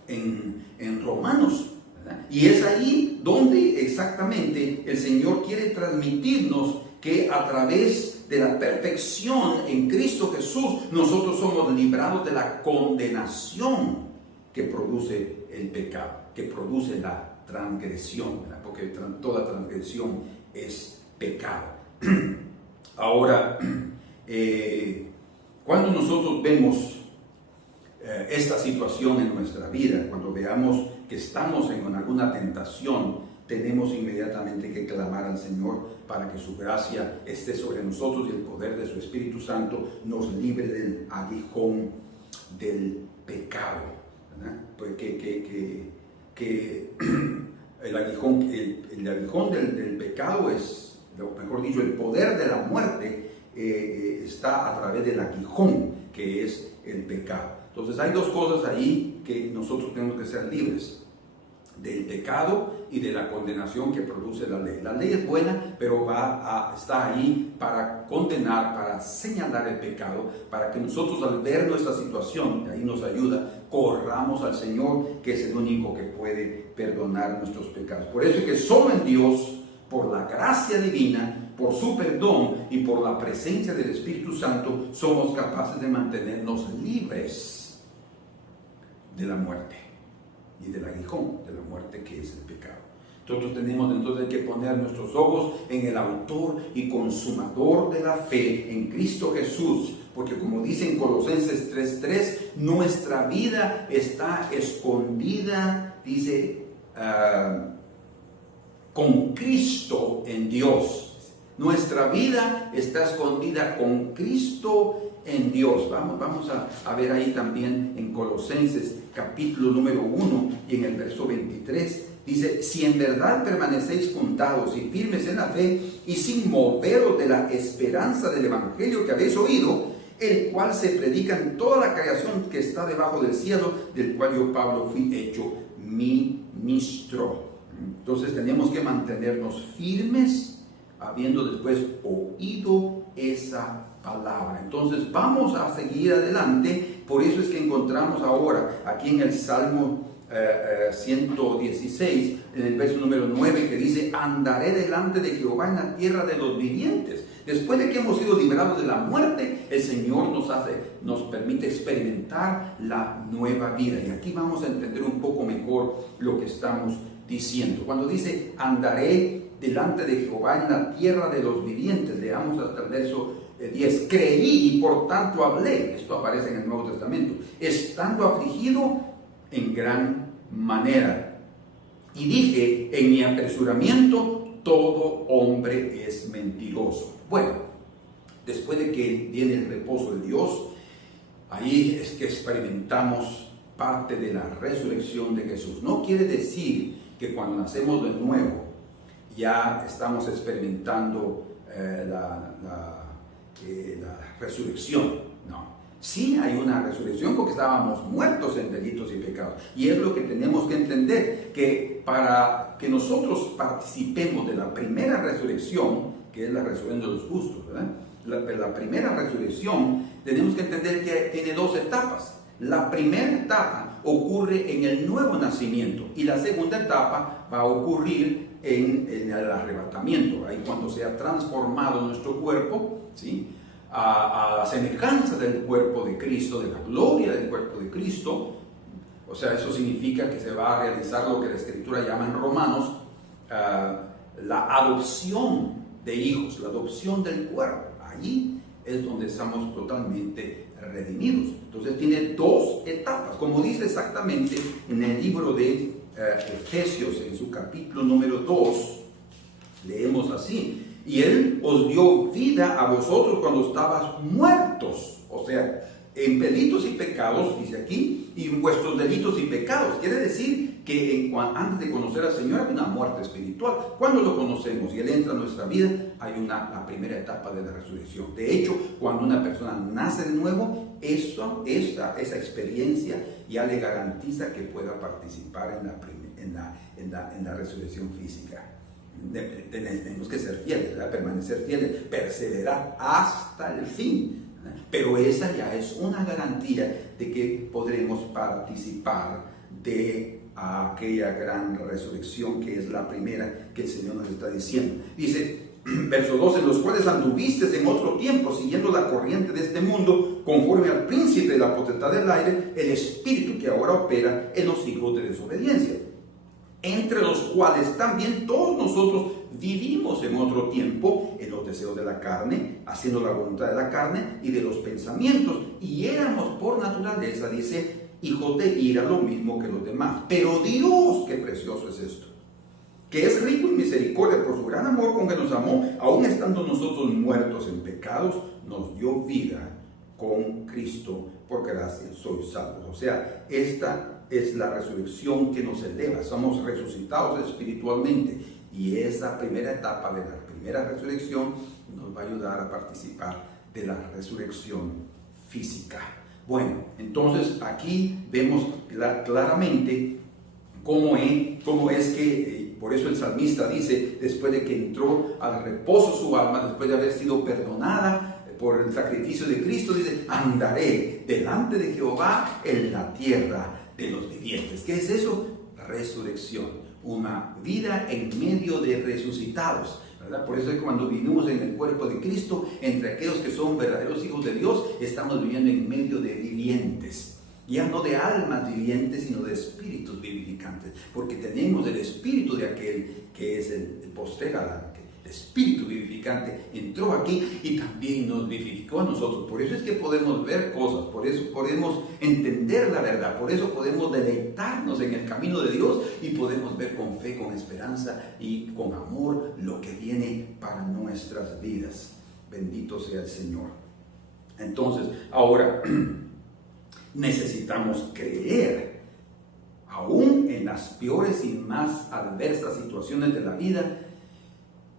en Romanos, ¿verdad? Y es ahí donde exactamente el Señor quiere transmitirnos que a través de la perfección en Cristo Jesús, nosotros somos librados de la condenación que produce el pecado, que produce la transgresión, ¿verdad? Porque toda transgresión es pecado. Ahora, cuando nosotros vemos esta situación en nuestra vida, cuando veamos que estamos en alguna tentación, tenemos inmediatamente que clamar al Señor para que su gracia esté sobre nosotros y el poder de su Espíritu Santo nos libre del aguijón del pecado, ¿verdad? Pues el aguijón del pecado es, mejor dicho, el poder de la muerte está a través del aguijón, que es el pecado. Entonces hay dos cosas ahí que nosotros tenemos que ser libres: del pecado y de la condenación que produce la ley. La ley es buena, pero está ahí para condenar, para señalar el pecado, para que nosotros, al ver nuestra situación, ahí nos ayuda, corramos al Señor, que es el único que puede perdonar nuestros pecados. Por eso es que solo en Dios, por la gracia divina, por su perdón y por la presencia del Espíritu Santo, somos capaces de mantenernos libres de la muerte y del aguijón de la muerte, que es el pecado. Nosotros tenemos entonces que poner nuestros ojos en el autor y consumador de la fe, en Cristo Jesús, porque como dice en Colosenses 3:3, nuestra vida está escondida, dice, con Cristo en Dios. Nuestra vida está escondida con Cristo en Dios. Vamos a ver ahí también en Colosenses capítulo número 1 y en el verso 23. Dice: si en verdad permanecéis juntados y firmes en la fe y sin moveros de la esperanza del evangelio que habéis oído, el cual se predica en toda la creación que está debajo del cielo, del cual yo, Pablo, fui hecho ministro. Entonces tenemos que mantenernos firmes, habiendo después oído esa palabra. Entonces vamos a seguir adelante. Por eso es que encontramos ahora aquí en el Salmo 116, en el verso número 9, que dice: andaré delante de Jehová en la tierra de los vivientes. Después de que hemos sido liberados de la muerte, el Señor nos permite experimentar la nueva vida. Y aquí vamos a entender un poco mejor lo que estamos diciendo. Cuando dice andaré delante de Jehová en la tierra de los vivientes, leamos hasta el verso 10. Creí y por tanto hablé. Esto aparece en el Nuevo Testamento. Estando afligido en gran manera. Y dije en mi apresuramiento: todo hombre es mentiroso. Bueno, después de que viene el reposo de Dios, ahí es que experimentamos parte de la resurrección de Jesús. No quiere decir que cuando nacemos de nuevo ya estamos experimentando la resurrección. No. Sí hay una resurrección porque estábamos muertos en delitos y pecados. Y es lo que tenemos que entender, que para que nosotros participemos de la primera resurrección, que es la resurrección de los justos, ¿verdad? La primera resurrección, tenemos que entender que tiene dos etapas. La primera etapa ocurre en el nuevo nacimiento y la segunda etapa va a ocurrir en el arrebatamiento, ahí cuando sea transformado nuestro cuerpo, ¿sí?, a la semejanza del cuerpo de Cristo, de la gloria del cuerpo de Cristo. O sea, eso significa que se va a realizar lo que la Escritura llama en Romanos la adopción de hijos, la adopción del cuerpo. Allí es donde estamos totalmente redimidos. Entonces tiene dos etapas, como dice exactamente en el libro de Efesios, en su capítulo número 2, leemos así: y Él os dio vida a vosotros cuando estabas muertos, o sea, en delitos y pecados, dice aquí, y en vuestros delitos y pecados. Quiere decir que antes de conocer al Señor hay una muerte espiritual. Cuando lo conocemos y Él entra en nuestra vida, hay la primera etapa de la resurrección. De hecho, cuando una persona nace de nuevo, esa experiencia ya le garantiza que pueda participar en la resurrección física. Tenemos que ser fieles, ¿verdad? Permanecer fieles, perseverar hasta el fin. Pero esa ya es una garantía de que podremos participar de aquella gran resurrección, que es la primera que el Señor nos está diciendo. Dice, verso 12: en los cuales anduviste en otro tiempo, siguiendo la corriente de este mundo, conforme al príncipe de la potestad del aire, el espíritu que ahora opera en los hijos de desobediencia, entre los cuales también todos nosotros vivimos en otro tiempo en los deseos de la carne, haciendo la voluntad de la carne y de los pensamientos, y éramos por naturaleza, dice, hijos de ira, lo mismo que los demás. Pero Dios, qué precioso es esto, que es rico en misericordia por su gran amor con que nos amó, aun estando nosotros muertos en pecados, nos dio vida con Cristo, por gracia sois salvos. O sea, esta es la resurrección que nos eleva, somos resucitados espiritualmente, y esa primera etapa de la primera resurrección nos va a ayudar a participar de la resurrección física. Bueno, entonces aquí vemos claramente cómo es que, por eso el salmista dice, después de que entró al reposo su alma, después de haber sido perdonada por el sacrificio de Cristo, dice: andaré delante de Jehová en la tierra de los vivientes. ¿Qué es eso? Resurrección, una vida en medio de resucitados, ¿verdad? Por eso es que cuando vivimos en el cuerpo de Cristo, entre aquellos que son verdaderos hijos de Dios, estamos viviendo en medio de vivientes, ya no de almas vivientes, sino de espíritus vivificantes, porque tenemos el espíritu de aquel que es el postrer Adán. El espíritu vivificante entró aquí y también nos vivificó a nosotros. Por eso es que podemos ver cosas, por eso podemos entender la verdad, por eso podemos deleitarnos en el camino de Dios y podemos ver con fe, con esperanza y con amor lo que viene para nuestras vidas. Bendito sea el Señor. Entonces, ahora necesitamos creer, aún en las peores y más adversas situaciones de la vida.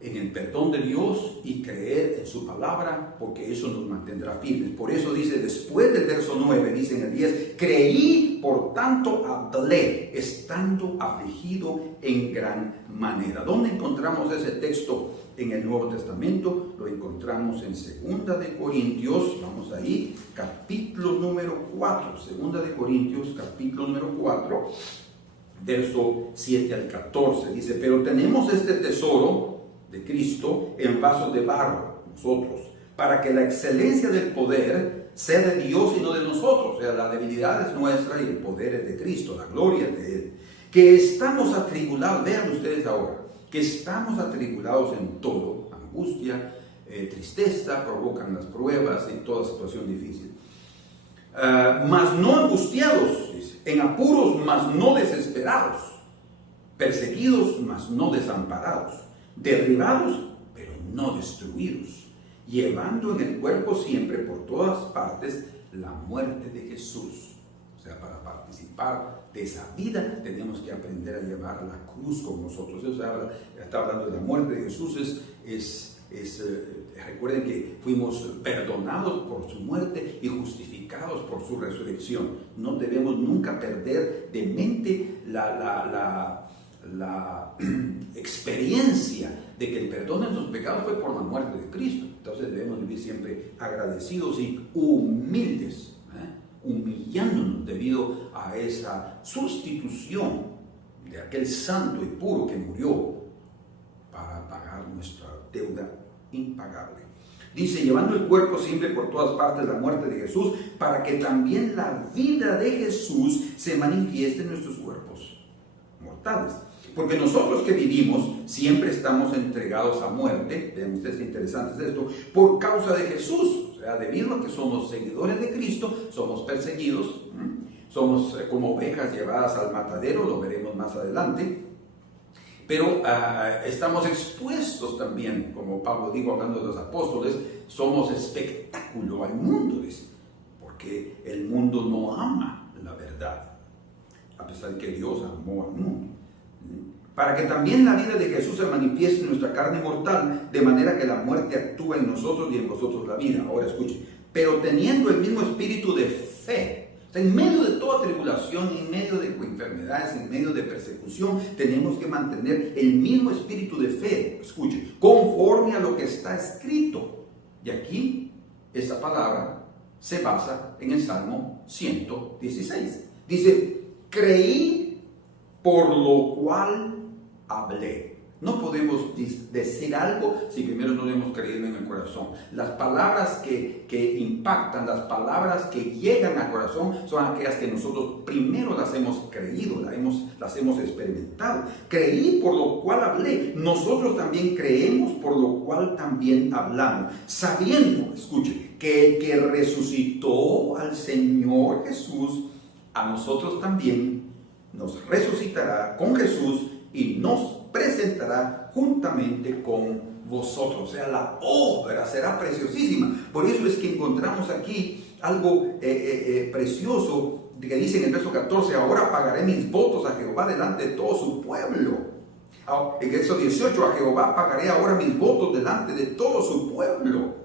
en el perdón de Dios y creer en su palabra, porque eso nos mantendrá firmes. Por eso dice, después del verso 9, dice en el 10, creí, por tanto hablé, estando afligido en gran manera. ¿Dónde encontramos ese texto en el Nuevo Testamento? Lo encontramos en 2 de Corintios, vamos ahí, capítulo número 4, 2 de Corintios, capítulo número 4, verso 7 al 14, dice, pero tenemos este tesoro de Cristo en vasos de barro, nosotros, para que la excelencia del poder sea de Dios y no de nosotros. O sea, la debilidad es nuestra y el poder es de Cristo, la gloria es de Él. Que estamos atribulados, vean ustedes ahora, que estamos atribulados en todo, angustia, tristeza, provocan las pruebas y toda situación difícil. Mas no angustiados, dice, en apuros, mas no desesperados, perseguidos, mas no desamparados, derribados, pero no destruidos, llevando en el cuerpo siempre por todas partes la muerte de Jesús. O sea, para participar de esa vida tenemos que aprender a llevar a la cruz con nosotros. Eso está hablando de la muerte de Jesús. Recuerden que fuimos perdonados por su muerte y justificados por su resurrección. No debemos nunca perder de mente la experiencia de que el perdón de nuestros pecados fue por la muerte de Cristo. Entonces debemos vivir siempre agradecidos y humildes, humillándonos debido a esa sustitución de aquel santo y puro que murió para pagar nuestra deuda impagable. Dice, llevando el cuerpo siempre por todas partes la muerte de Jesús, para que también la vida de Jesús se manifieste en nuestros cuerpos mortales. Porque nosotros que vivimos siempre estamos entregados a muerte, vean ustedes qué interesante es esto, por causa de Jesús. O sea, debido a que somos seguidores de Cristo, somos perseguidos, somos como ovejas llevadas al matadero, lo veremos más adelante. Pero estamos expuestos también, como Pablo dijo hablando de los apóstoles, somos espectáculo al mundo, dice, porque el mundo no ama la verdad, a pesar de que Dios amó al mundo. Para que también la vida de Jesús se manifieste en nuestra carne mortal, de manera que la muerte actúe en nosotros y en vosotros la vida. Ahora escuchen, pero teniendo el mismo espíritu de fe. O sea, en medio de toda tribulación, en medio de enfermedades, en medio de persecución, tenemos que mantener el mismo espíritu de fe. Escuchen, conforme a lo que está escrito. Y aquí, esta palabra se basa en el Salmo 116. Dice, creí, por lo cual hablé. No podemos decir algo si primero no lo hemos creído en el corazón. Las palabras que impactan, las palabras que llegan al corazón son aquellas que nosotros primero las hemos creído, las hemos experimentado. Creí, por lo cual hablé. Nosotros también creemos, por lo cual también hablamos. Sabiendo, escuchen, que el que resucitó al Señor Jesús, a nosotros también nos resucitará con Jesús y nos presentará juntamente con vosotros. O sea, la obra será preciosísima. Por eso es que encontramos aquí algo precioso que dice en el verso 14, ahora pagaré mis votos a Jehová delante de todo su pueblo. En el verso 18, a Jehová pagaré ahora mis votos delante de todo su pueblo.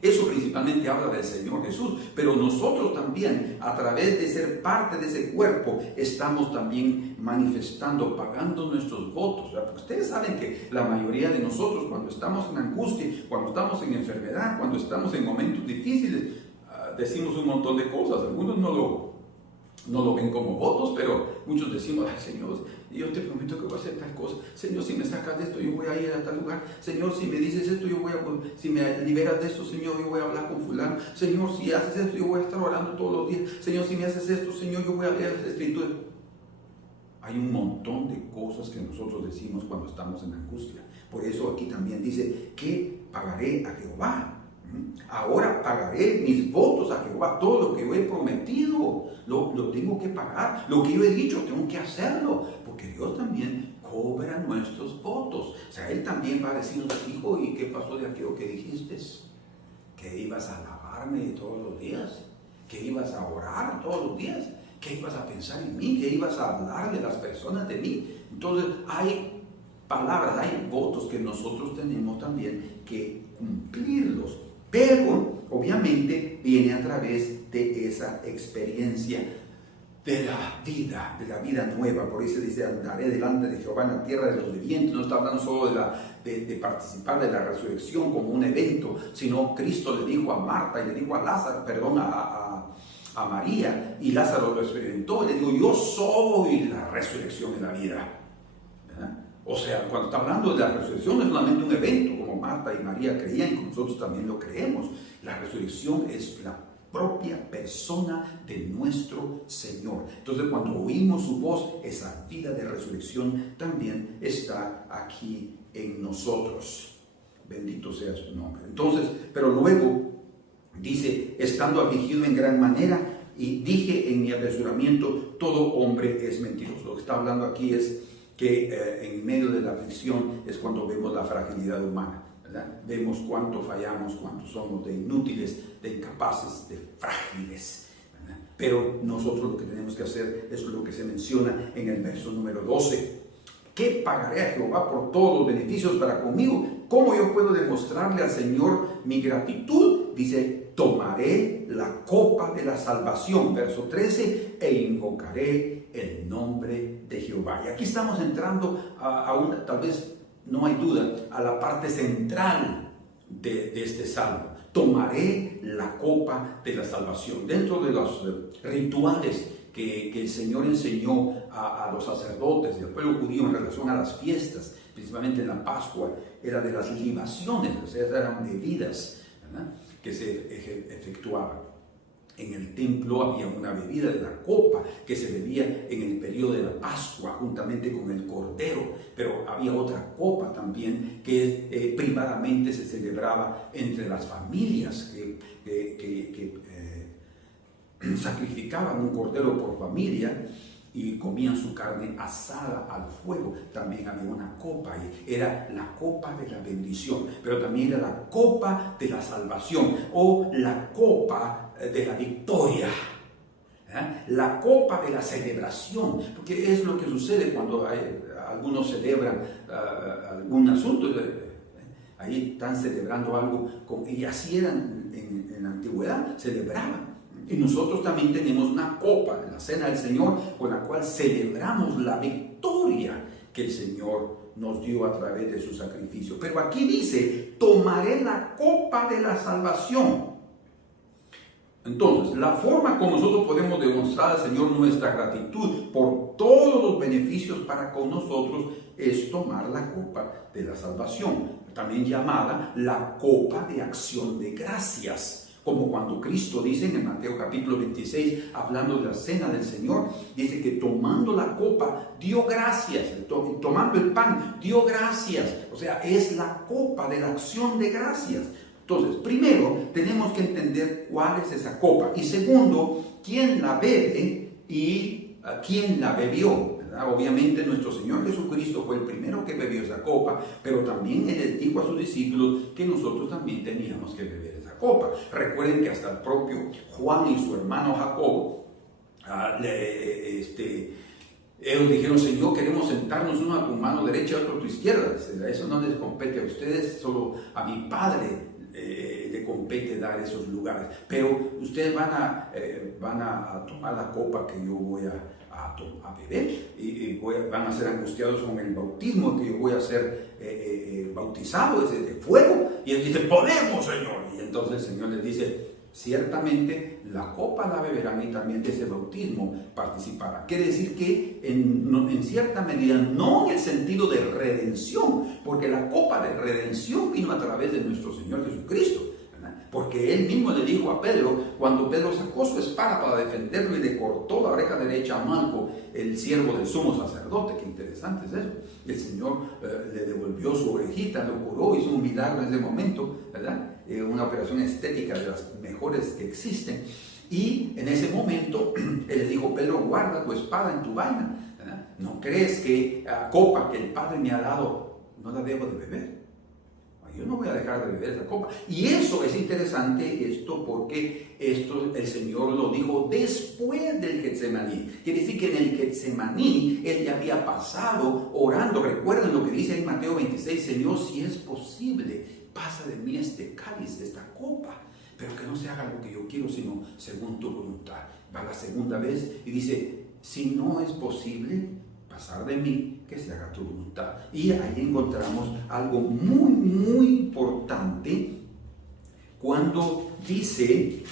Eso principalmente habla del Señor Jesús, pero nosotros también, a través de ser parte de ese cuerpo, estamos también manifestando, pagando nuestros votos. ¿Verdad? Porque ustedes saben que la mayoría de nosotros, cuando estamos en angustia, cuando estamos en enfermedad, cuando estamos en momentos difíciles, decimos un montón de cosas. Algunos no lo ven como votos, pero muchos decimos, ay Señor, yo te prometo que voy a hacer tal cosa. Señor, si me sacas de esto, yo voy a ir a tal lugar. Señor, si me dices esto, si me liberas de esto, Señor, yo voy a hablar con fulano. Señor, si haces esto, yo voy a estar orando todos los días. Señor, si me haces esto, Señor, yo voy a leer las escrituras. Hay un montón de cosas que nosotros decimos cuando estamos en angustia. Por eso aquí también dice que pagaré a Jehová. Ahora pagaré mis votos a Jehová. Todo lo que yo he prometido lo tengo que pagar. Lo que yo he dicho tengo que hacerlo, porque Dios también cobra nuestros votos. O sea, Él también va a decir, hijo, ¿y qué pasó de aquello que dijiste? Que ibas a alabarme todos los días, que ibas a orar todos los días, que ibas a pensar en mí, que ibas a hablarle a las personas de mí. Entonces hay palabras, hay votos que nosotros tenemos también que cumplirlos, pero obviamente viene a través de esa experiencia de la vida nueva. Por eso dice, andaré delante de Jehová en la tierra de los vivientes. No está hablando solo de participar de la resurrección como un evento, sino Cristo le dijo a Marta y le dijo a Lázaro, a María, y Lázaro lo experimentó, y le digo, yo soy la resurrección y la vida. ¿Verdad? O sea, cuando está hablando de la resurrección no es solamente un evento, como Marta y María creían, que nosotros también lo creemos. La resurrección es la propia persona de nuestro Señor. Entonces, cuando oímos su voz, esa vida de resurrección también está aquí en nosotros. Bendito sea su nombre. Entonces, pero luego dice, estando afligido en gran manera, y dije en mi apresuramiento, todo hombre es mentiroso. Lo que está hablando aquí es que en medio de la aflicción es cuando vemos la fragilidad humana, ¿verdad? Vemos cuánto fallamos, cuánto somos de inútiles, de incapaces, de frágiles, ¿verdad? Pero nosotros lo que tenemos que hacer es lo que se menciona en el verso número 12. ¿Qué pagaré a Jehová por todos los beneficios para conmigo? ¿Cómo yo puedo demostrarle al Señor mi gratitud? Dice, tomaré la copa de la salvación, verso 13, e invocaré el nombre de Jehová. Y aquí estamos entrando a una, tal vez no hay duda, a la parte central de este salmo. Tomaré la copa de la salvación. Dentro de los rituales que el Señor enseñó a los sacerdotes y al pueblo judío en relación a las fiestas, principalmente en la Pascua, era de las libaciones, o sea, eran bebidas, ¿verdad?, que se efectuaban. En el templo había una bebida de la copa que se bebía en el periodo de la Pascua juntamente con el Cordero, pero había otra copa también que privadamente se celebraba entre las familias que sacrificaban un cordero por familia y comían su carne asada al fuego. También había una copa y era la copa de la bendición, pero también era la copa de la salvación o la copa de la victoria, la copa de la celebración, porque es lo que sucede cuando algunos celebran algún asunto, ahí están celebrando algo, y así eran en la antigüedad, celebraban. Y nosotros también tenemos una copa en la cena del Señor con la cual celebramos la victoria que el Señor nos dio a través de su sacrificio. Pero aquí dice, tomaré la copa de la salvación. Entonces, la forma como nosotros podemos demostrar al Señor nuestra gratitud por todos los beneficios para con nosotros es tomar la copa de la salvación, también llamada la copa de acción de gracias. Como cuando Cristo dice en Mateo capítulo 26, hablando de la cena del Señor, dice que tomando la copa dio gracias, tomando el pan dio gracias. O sea, es la copa de la acción de gracias. Entonces, primero tenemos que entender cuál es esa copa. Y segundo, quién la bebe y quién la bebió. Obviamente nuestro Señor Jesucristo fue el primero que bebió esa copa, pero también Él les dijo a sus discípulos que nosotros también teníamos que beber esa copa. Recuerden que hasta el propio Juan y su hermano Jacobo, ellos dijeron, Señor, queremos sentarnos uno a tu mano derecha y otro a tu izquierda. Eso no les compete a ustedes, solo a mi Padre le compete dar esos lugares. Pero ustedes van a tomar la copa que yo voy a beber y van a ser angustiados con el bautismo que yo voy a ser bautizado de fuego. Y él dice, podemos, Señor. Y entonces el Señor les dice, ciertamente la copa la beberán y también de ese bautismo participarán. Quiere decir que en cierta medida, no en el sentido de redención, porque la copa de redención vino a través de nuestro Señor Jesucristo. Porque Él mismo le dijo a Pedro, cuando Pedro sacó su espada para defenderlo y le cortó la oreja derecha a Malco, el siervo del sumo sacerdote. Qué interesante es eso. El Señor le devolvió su orejita, lo curó, hizo un milagro en ese momento, ¿verdad? Una operación estética de las mejores que existen. Y en ese momento Él le dijo, Pedro, guarda tu espada en tu vaina, ¿verdad? ¿No crees que la copa que el Padre me ha dado no la debo de beber? Yo no voy a dejar de beber esa copa. Y eso es interesante, esto porque esto el Señor lo dijo después del Getsemaní. Quiere decir que en el Getsemaní Él ya había pasado orando. Recuerden lo que dice en Mateo 26, Señor, si es posible, pasa de mí este cáliz, esta copa, pero que no se haga lo que yo quiero, sino según tu voluntad. Va la segunda vez y dice, si no es posible pasar de mí, que se haga tu voluntad. Y ahí encontramos algo muy, muy importante cuando dice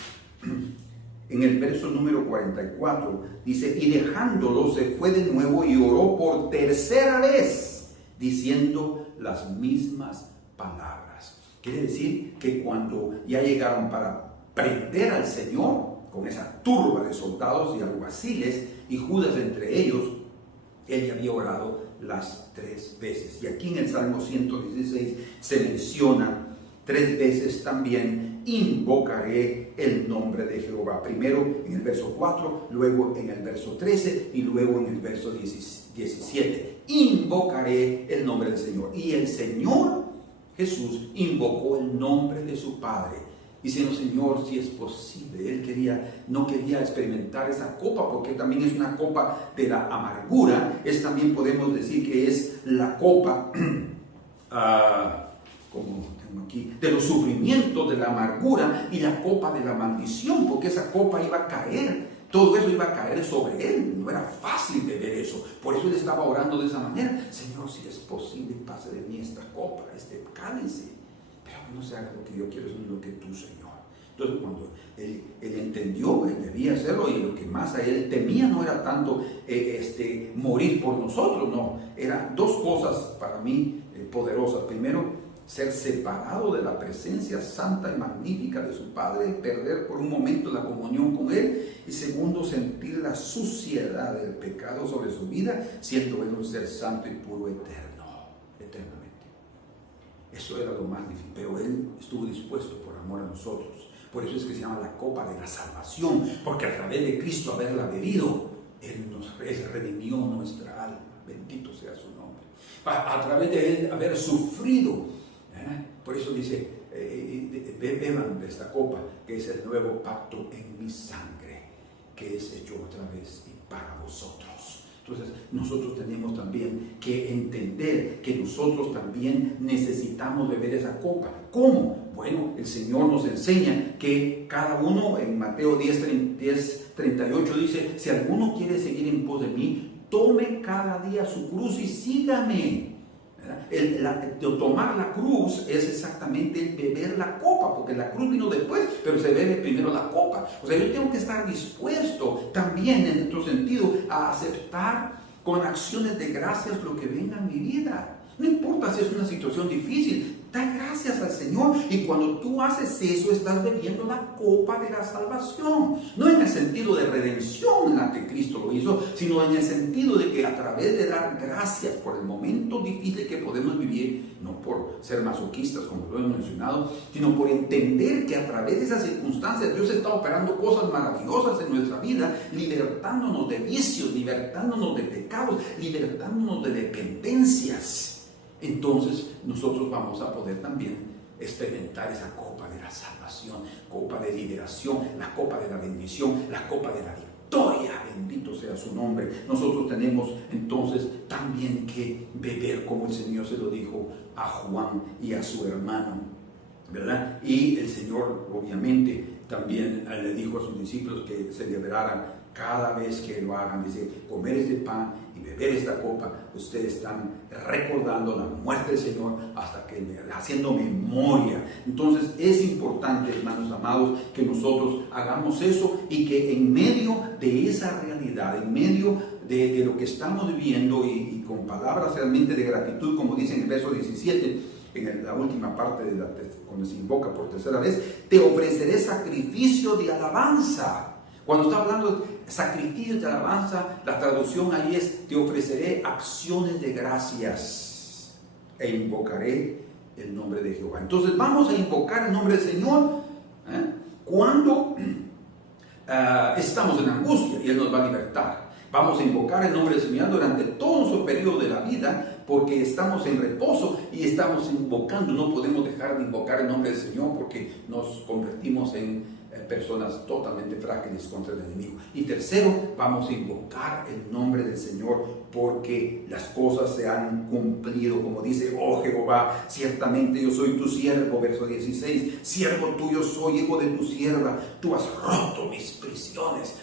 en el verso número 44, dice, y dejándolo se fue de nuevo y oró por tercera vez, diciendo las mismas palabras. Quiere decir que cuando ya llegaron para prender al Señor, con esa turba de soldados y alguaciles, y Judas entre ellos, él ya había orado las 3 veces. Y aquí en el Salmo 116 se menciona 3 veces también, invocaré el nombre de Jehová. Primero en el verso 4, luego en el verso 13 y luego en el verso 17. Invocaré el nombre del Señor. Y el Señor Jesús invocó el nombre de su Padre, diciendo, Señor, si es posible. Él no quería experimentar esa copa, porque también es una copa de la amargura. También podemos decir que es la copa, como tengo aquí, de los sufrimientos, de la amargura, y la copa de la maldición, porque esa copa iba a caer, todo eso iba a caer sobre él. No era fácil beber eso. Por eso él estaba orando de esa manera. Señor, si es posible, pase de mí esta copa, este cáliz, pero que no se haga lo que yo quiero, sino lo que tú, Señor. Entonces, cuando él entendió, él debía hacerlo, y lo que más a él temía no era tanto morir por nosotros, no. Eran 2 cosas para mí poderosas. Primero, ser separado de la presencia santa y magnífica de su Padre, perder por un momento la comunión con Él. Y segundo, sentir la suciedad del pecado sobre su vida, siendo Él un ser santo y puro eternamente. Eso era lo más difícil, pero Él estuvo dispuesto por amor a nosotros. Por eso es que se llama la copa de la salvación, porque a través de Cristo haberla bebido, Él redimió nuestra alma. Bendito sea su nombre. A través de Él haber sufrido. Por eso dice, beban de esta copa, que es el nuevo pacto en mi sangre, que es hecho otra vez y para vosotros. Entonces nosotros tenemos también que entender que nosotros también necesitamos beber esa copa. ¿Cómo? Bueno, el Señor nos enseña que cada uno, en Mateo 10:38 dice, si alguno quiere seguir en pos de mí, tome cada día su cruz y sígame. Tomar la cruz es exactamente el beber la copa, porque la cruz vino después, pero se bebe primero la copa. O sea, yo tengo que estar dispuesto también, en otro sentido, a aceptar con acciones de gracias lo que venga en mi vida. No importa si es una situación difícil, da gracias al Señor, y cuando tú haces eso, estás bebiendo la copa de la salvación. No en el sentido de redención en la que Cristo lo hizo, sino en el sentido de que a través de dar gracias por el momento difícil que podemos vivir, no por ser masoquistas como lo hemos mencionado, sino por entender que a través de esas circunstancias Dios está operando cosas maravillosas en nuestra vida, libertándonos de vicios, libertándonos de pecados, libertándonos de dependencias. Entonces nosotros vamos a poder también experimentar esa copa de la salvación, copa de liberación, la copa de la bendición, la copa de la victoria. Bendito sea su nombre. Nosotros tenemos entonces también que beber, como el Señor se lo dijo a Juan y a su hermano, ¿verdad? Y el Señor obviamente también le dijo a sus discípulos que celebraran cada vez que lo hagan. Dice, comer este pan y beber esta copa, ustedes están recordando la muerte del Señor hasta que haciendo memoria. Entonces es importante, hermanos amados, que nosotros hagamos eso, y que en medio de esa realidad, en medio de lo que estamos viviendo, y con palabras realmente de gratitud, como dice en el verso 17, en la última parte cuando se invoca por tercera vez, te ofreceré sacrificio de alabanza. Cuando está hablando de sacrificios de alabanza, la traducción ahí es, te ofreceré acciones de gracias e invocaré el nombre de Jehová. Entonces vamos a invocar el nombre del Señor cuando estamos en angustia, y Él nos va a libertar. Vamos a invocar el nombre del Señor durante todo nuestro periodo de la vida, porque estamos en reposo y estamos invocando. No podemos dejar de invocar el nombre del Señor porque nos convertimos en personas totalmente frágiles contra el enemigo. Y tercero, vamos a invocar el nombre del Señor porque las cosas se han cumplido, como dice: oh Jehová, ciertamente yo soy tu siervo, verso 16, siervo tuyo soy, hijo de tu sierva, tú has roto mis prisiones.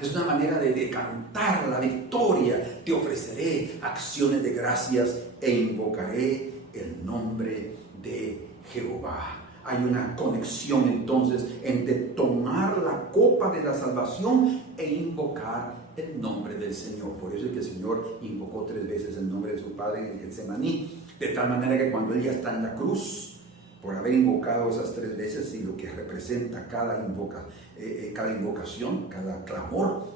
Es una manera de cantar la victoria. Te ofreceré acciones de gracias e invocaré el nombre de Jehová. Hay una conexión entonces entre tomar la copa de la salvación e invocar el nombre del Señor. Por eso es que el Señor invocó 3 veces el nombre de su Padre en el Getsemaní, de tal manera que cuando Él ya está en la cruz, por haber invocado esas 3 veces y lo que representa cada invocación, cada clamor,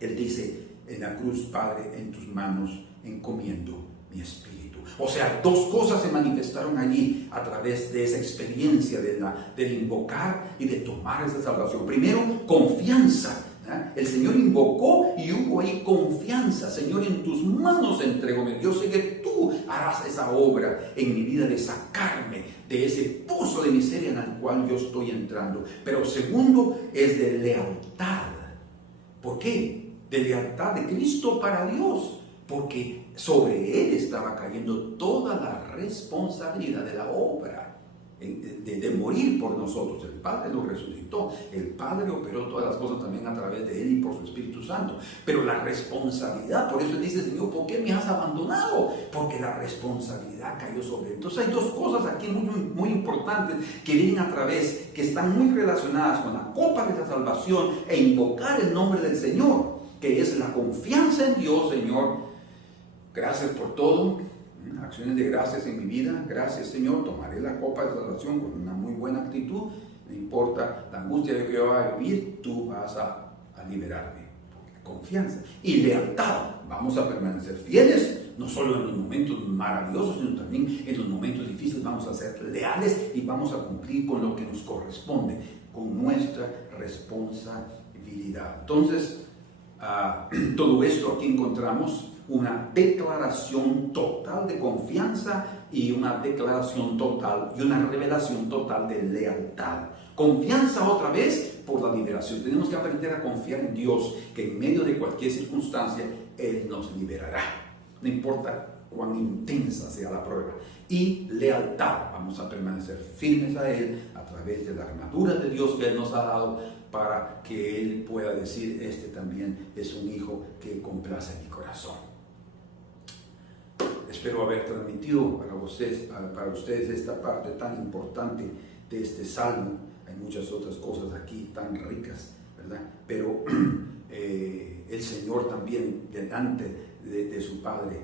Él dice en la cruz: Padre, en tus manos encomiendo mi espíritu. O sea, 2 cosas se manifestaron allí a través de esa experiencia del invocar y de tomar esa salvación. Primero, confianza. El Señor invocó y hubo ahí confianza. Señor, en tus manos entregóme. Yo sé que tú harás esa obra en mi vida de sacarme de ese pozo de miseria en el cual yo estoy entrando. Pero segundo, es de lealtad. ¿Por qué? De lealtad de Cristo para Dios. Porque sobre Él estaba cayendo toda la responsabilidad de la obra, de morir por nosotros. El Padre lo resucitó, el Padre operó todas las cosas también a través de Él y por su Espíritu Santo. Pero la responsabilidad, por eso Él dice: Señor, ¿por qué me has abandonado? Porque la responsabilidad cayó sobre Él. Entonces hay 2 cosas aquí muy importantes que vienen a través, que están muy relacionadas con la copa de la salvación e invocar el nombre del Señor, que es la confianza en Dios. Señor, gracias por todo, acciones de gracias en mi vida. Gracias, Señor, tomaré la copa de salvación con una muy buena actitud. No importa la angustia de que yo vaya a vivir, tú vas a liberarme. Confianza y lealtad. Vamos a permanecer fieles, no solo en los momentos maravillosos, sino también en los momentos difíciles. Vamos a ser leales y vamos a cumplir con lo que nos corresponde, con nuestra responsabilidad. Entonces, todo esto aquí encontramos una declaración total de confianza y una declaración total y una revelación total de lealtad. Confianza otra vez por la liberación. Tenemos que aprender a confiar en Dios, que en medio de cualquier circunstancia Él nos liberará, no importa cuán intensa sea la prueba. Y lealtad, vamos a permanecer firmes a Él a través de la armadura de Dios que Él nos ha dado, para que Él pueda decir: este también es un hijo que complace mi corazón. Espero haber transmitido para ustedes esta parte tan importante de este salmo. Hay muchas otras cosas aquí tan ricas, ¿verdad? Pero el Señor también, delante de su Padre,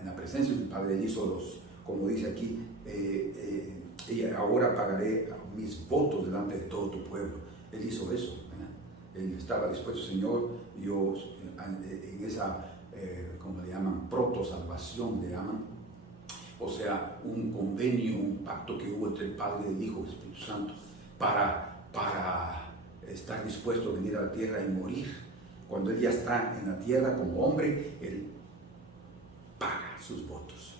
en la presencia de su Padre, Él hizo como dice aquí, y ahora pagaré mis votos delante de todo tu pueblo. Él hizo eso, ¿verdad? Él estaba dispuesto: Señor, yo en esa, como le llaman, proto-salvación, le llaman, o sea, un convenio, un pacto que hubo entre el Padre, el Hijo y el Espíritu Santo, para estar dispuesto a venir a la tierra y morir. Cuando Él ya está en la tierra como hombre, Él paga sus votos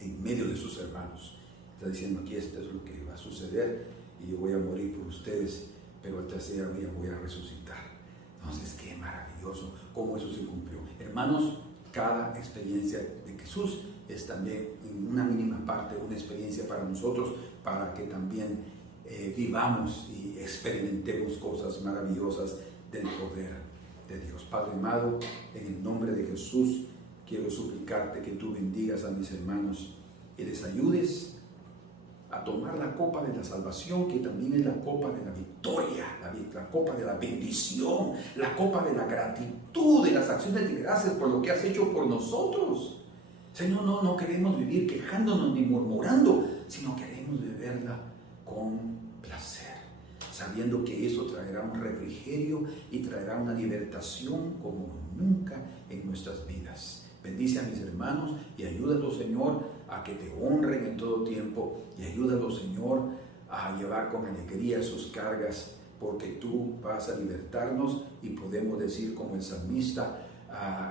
en medio de sus hermanos. Está diciendo aquí: esto es lo que va a suceder y yo voy a morir por ustedes, pero al tercer día voy a resucitar. Entonces, qué maravilloso cómo eso se cumplió. Hermanos, cada experiencia de Jesús es también en una mínima parte una experiencia para nosotros, para que también vivamos y experimentemos cosas maravillosas del poder de Dios. Padre amado, en el nombre de Jesús quiero suplicarte que tú bendigas a mis hermanos y les ayudes a tomar la copa de la salvación, que también es la copa de la victoria, la copa de la bendición, la copa de la gratitud, de las acciones de gracias por lo que has hecho por nosotros. Señor, no queremos vivir quejándonos ni murmurando, sino queremos beberla con placer, sabiendo que eso traerá un refrigerio y traerá una libertación como nunca en nuestras vidas. Bendice a mis hermanos y ayúdalos, Señor, a que te honren en todo tiempo, y ayúdalos, Señor, a llevar con alegría sus cargas, porque tú vas a libertarnos y podemos decir como el salmista: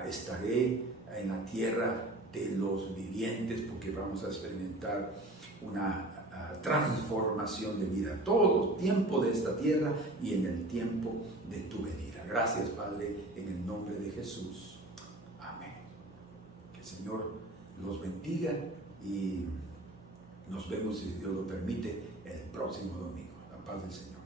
estaré en la tierra de los vivientes, porque vamos a experimentar una transformación de vida, todo el tiempo de esta tierra y en el tiempo de tu venida. Gracias, Padre, en el nombre de Jesús. Amén. Que el Señor los bendiga y nos vemos, si Dios lo permite, el próximo domingo. La paz del Señor.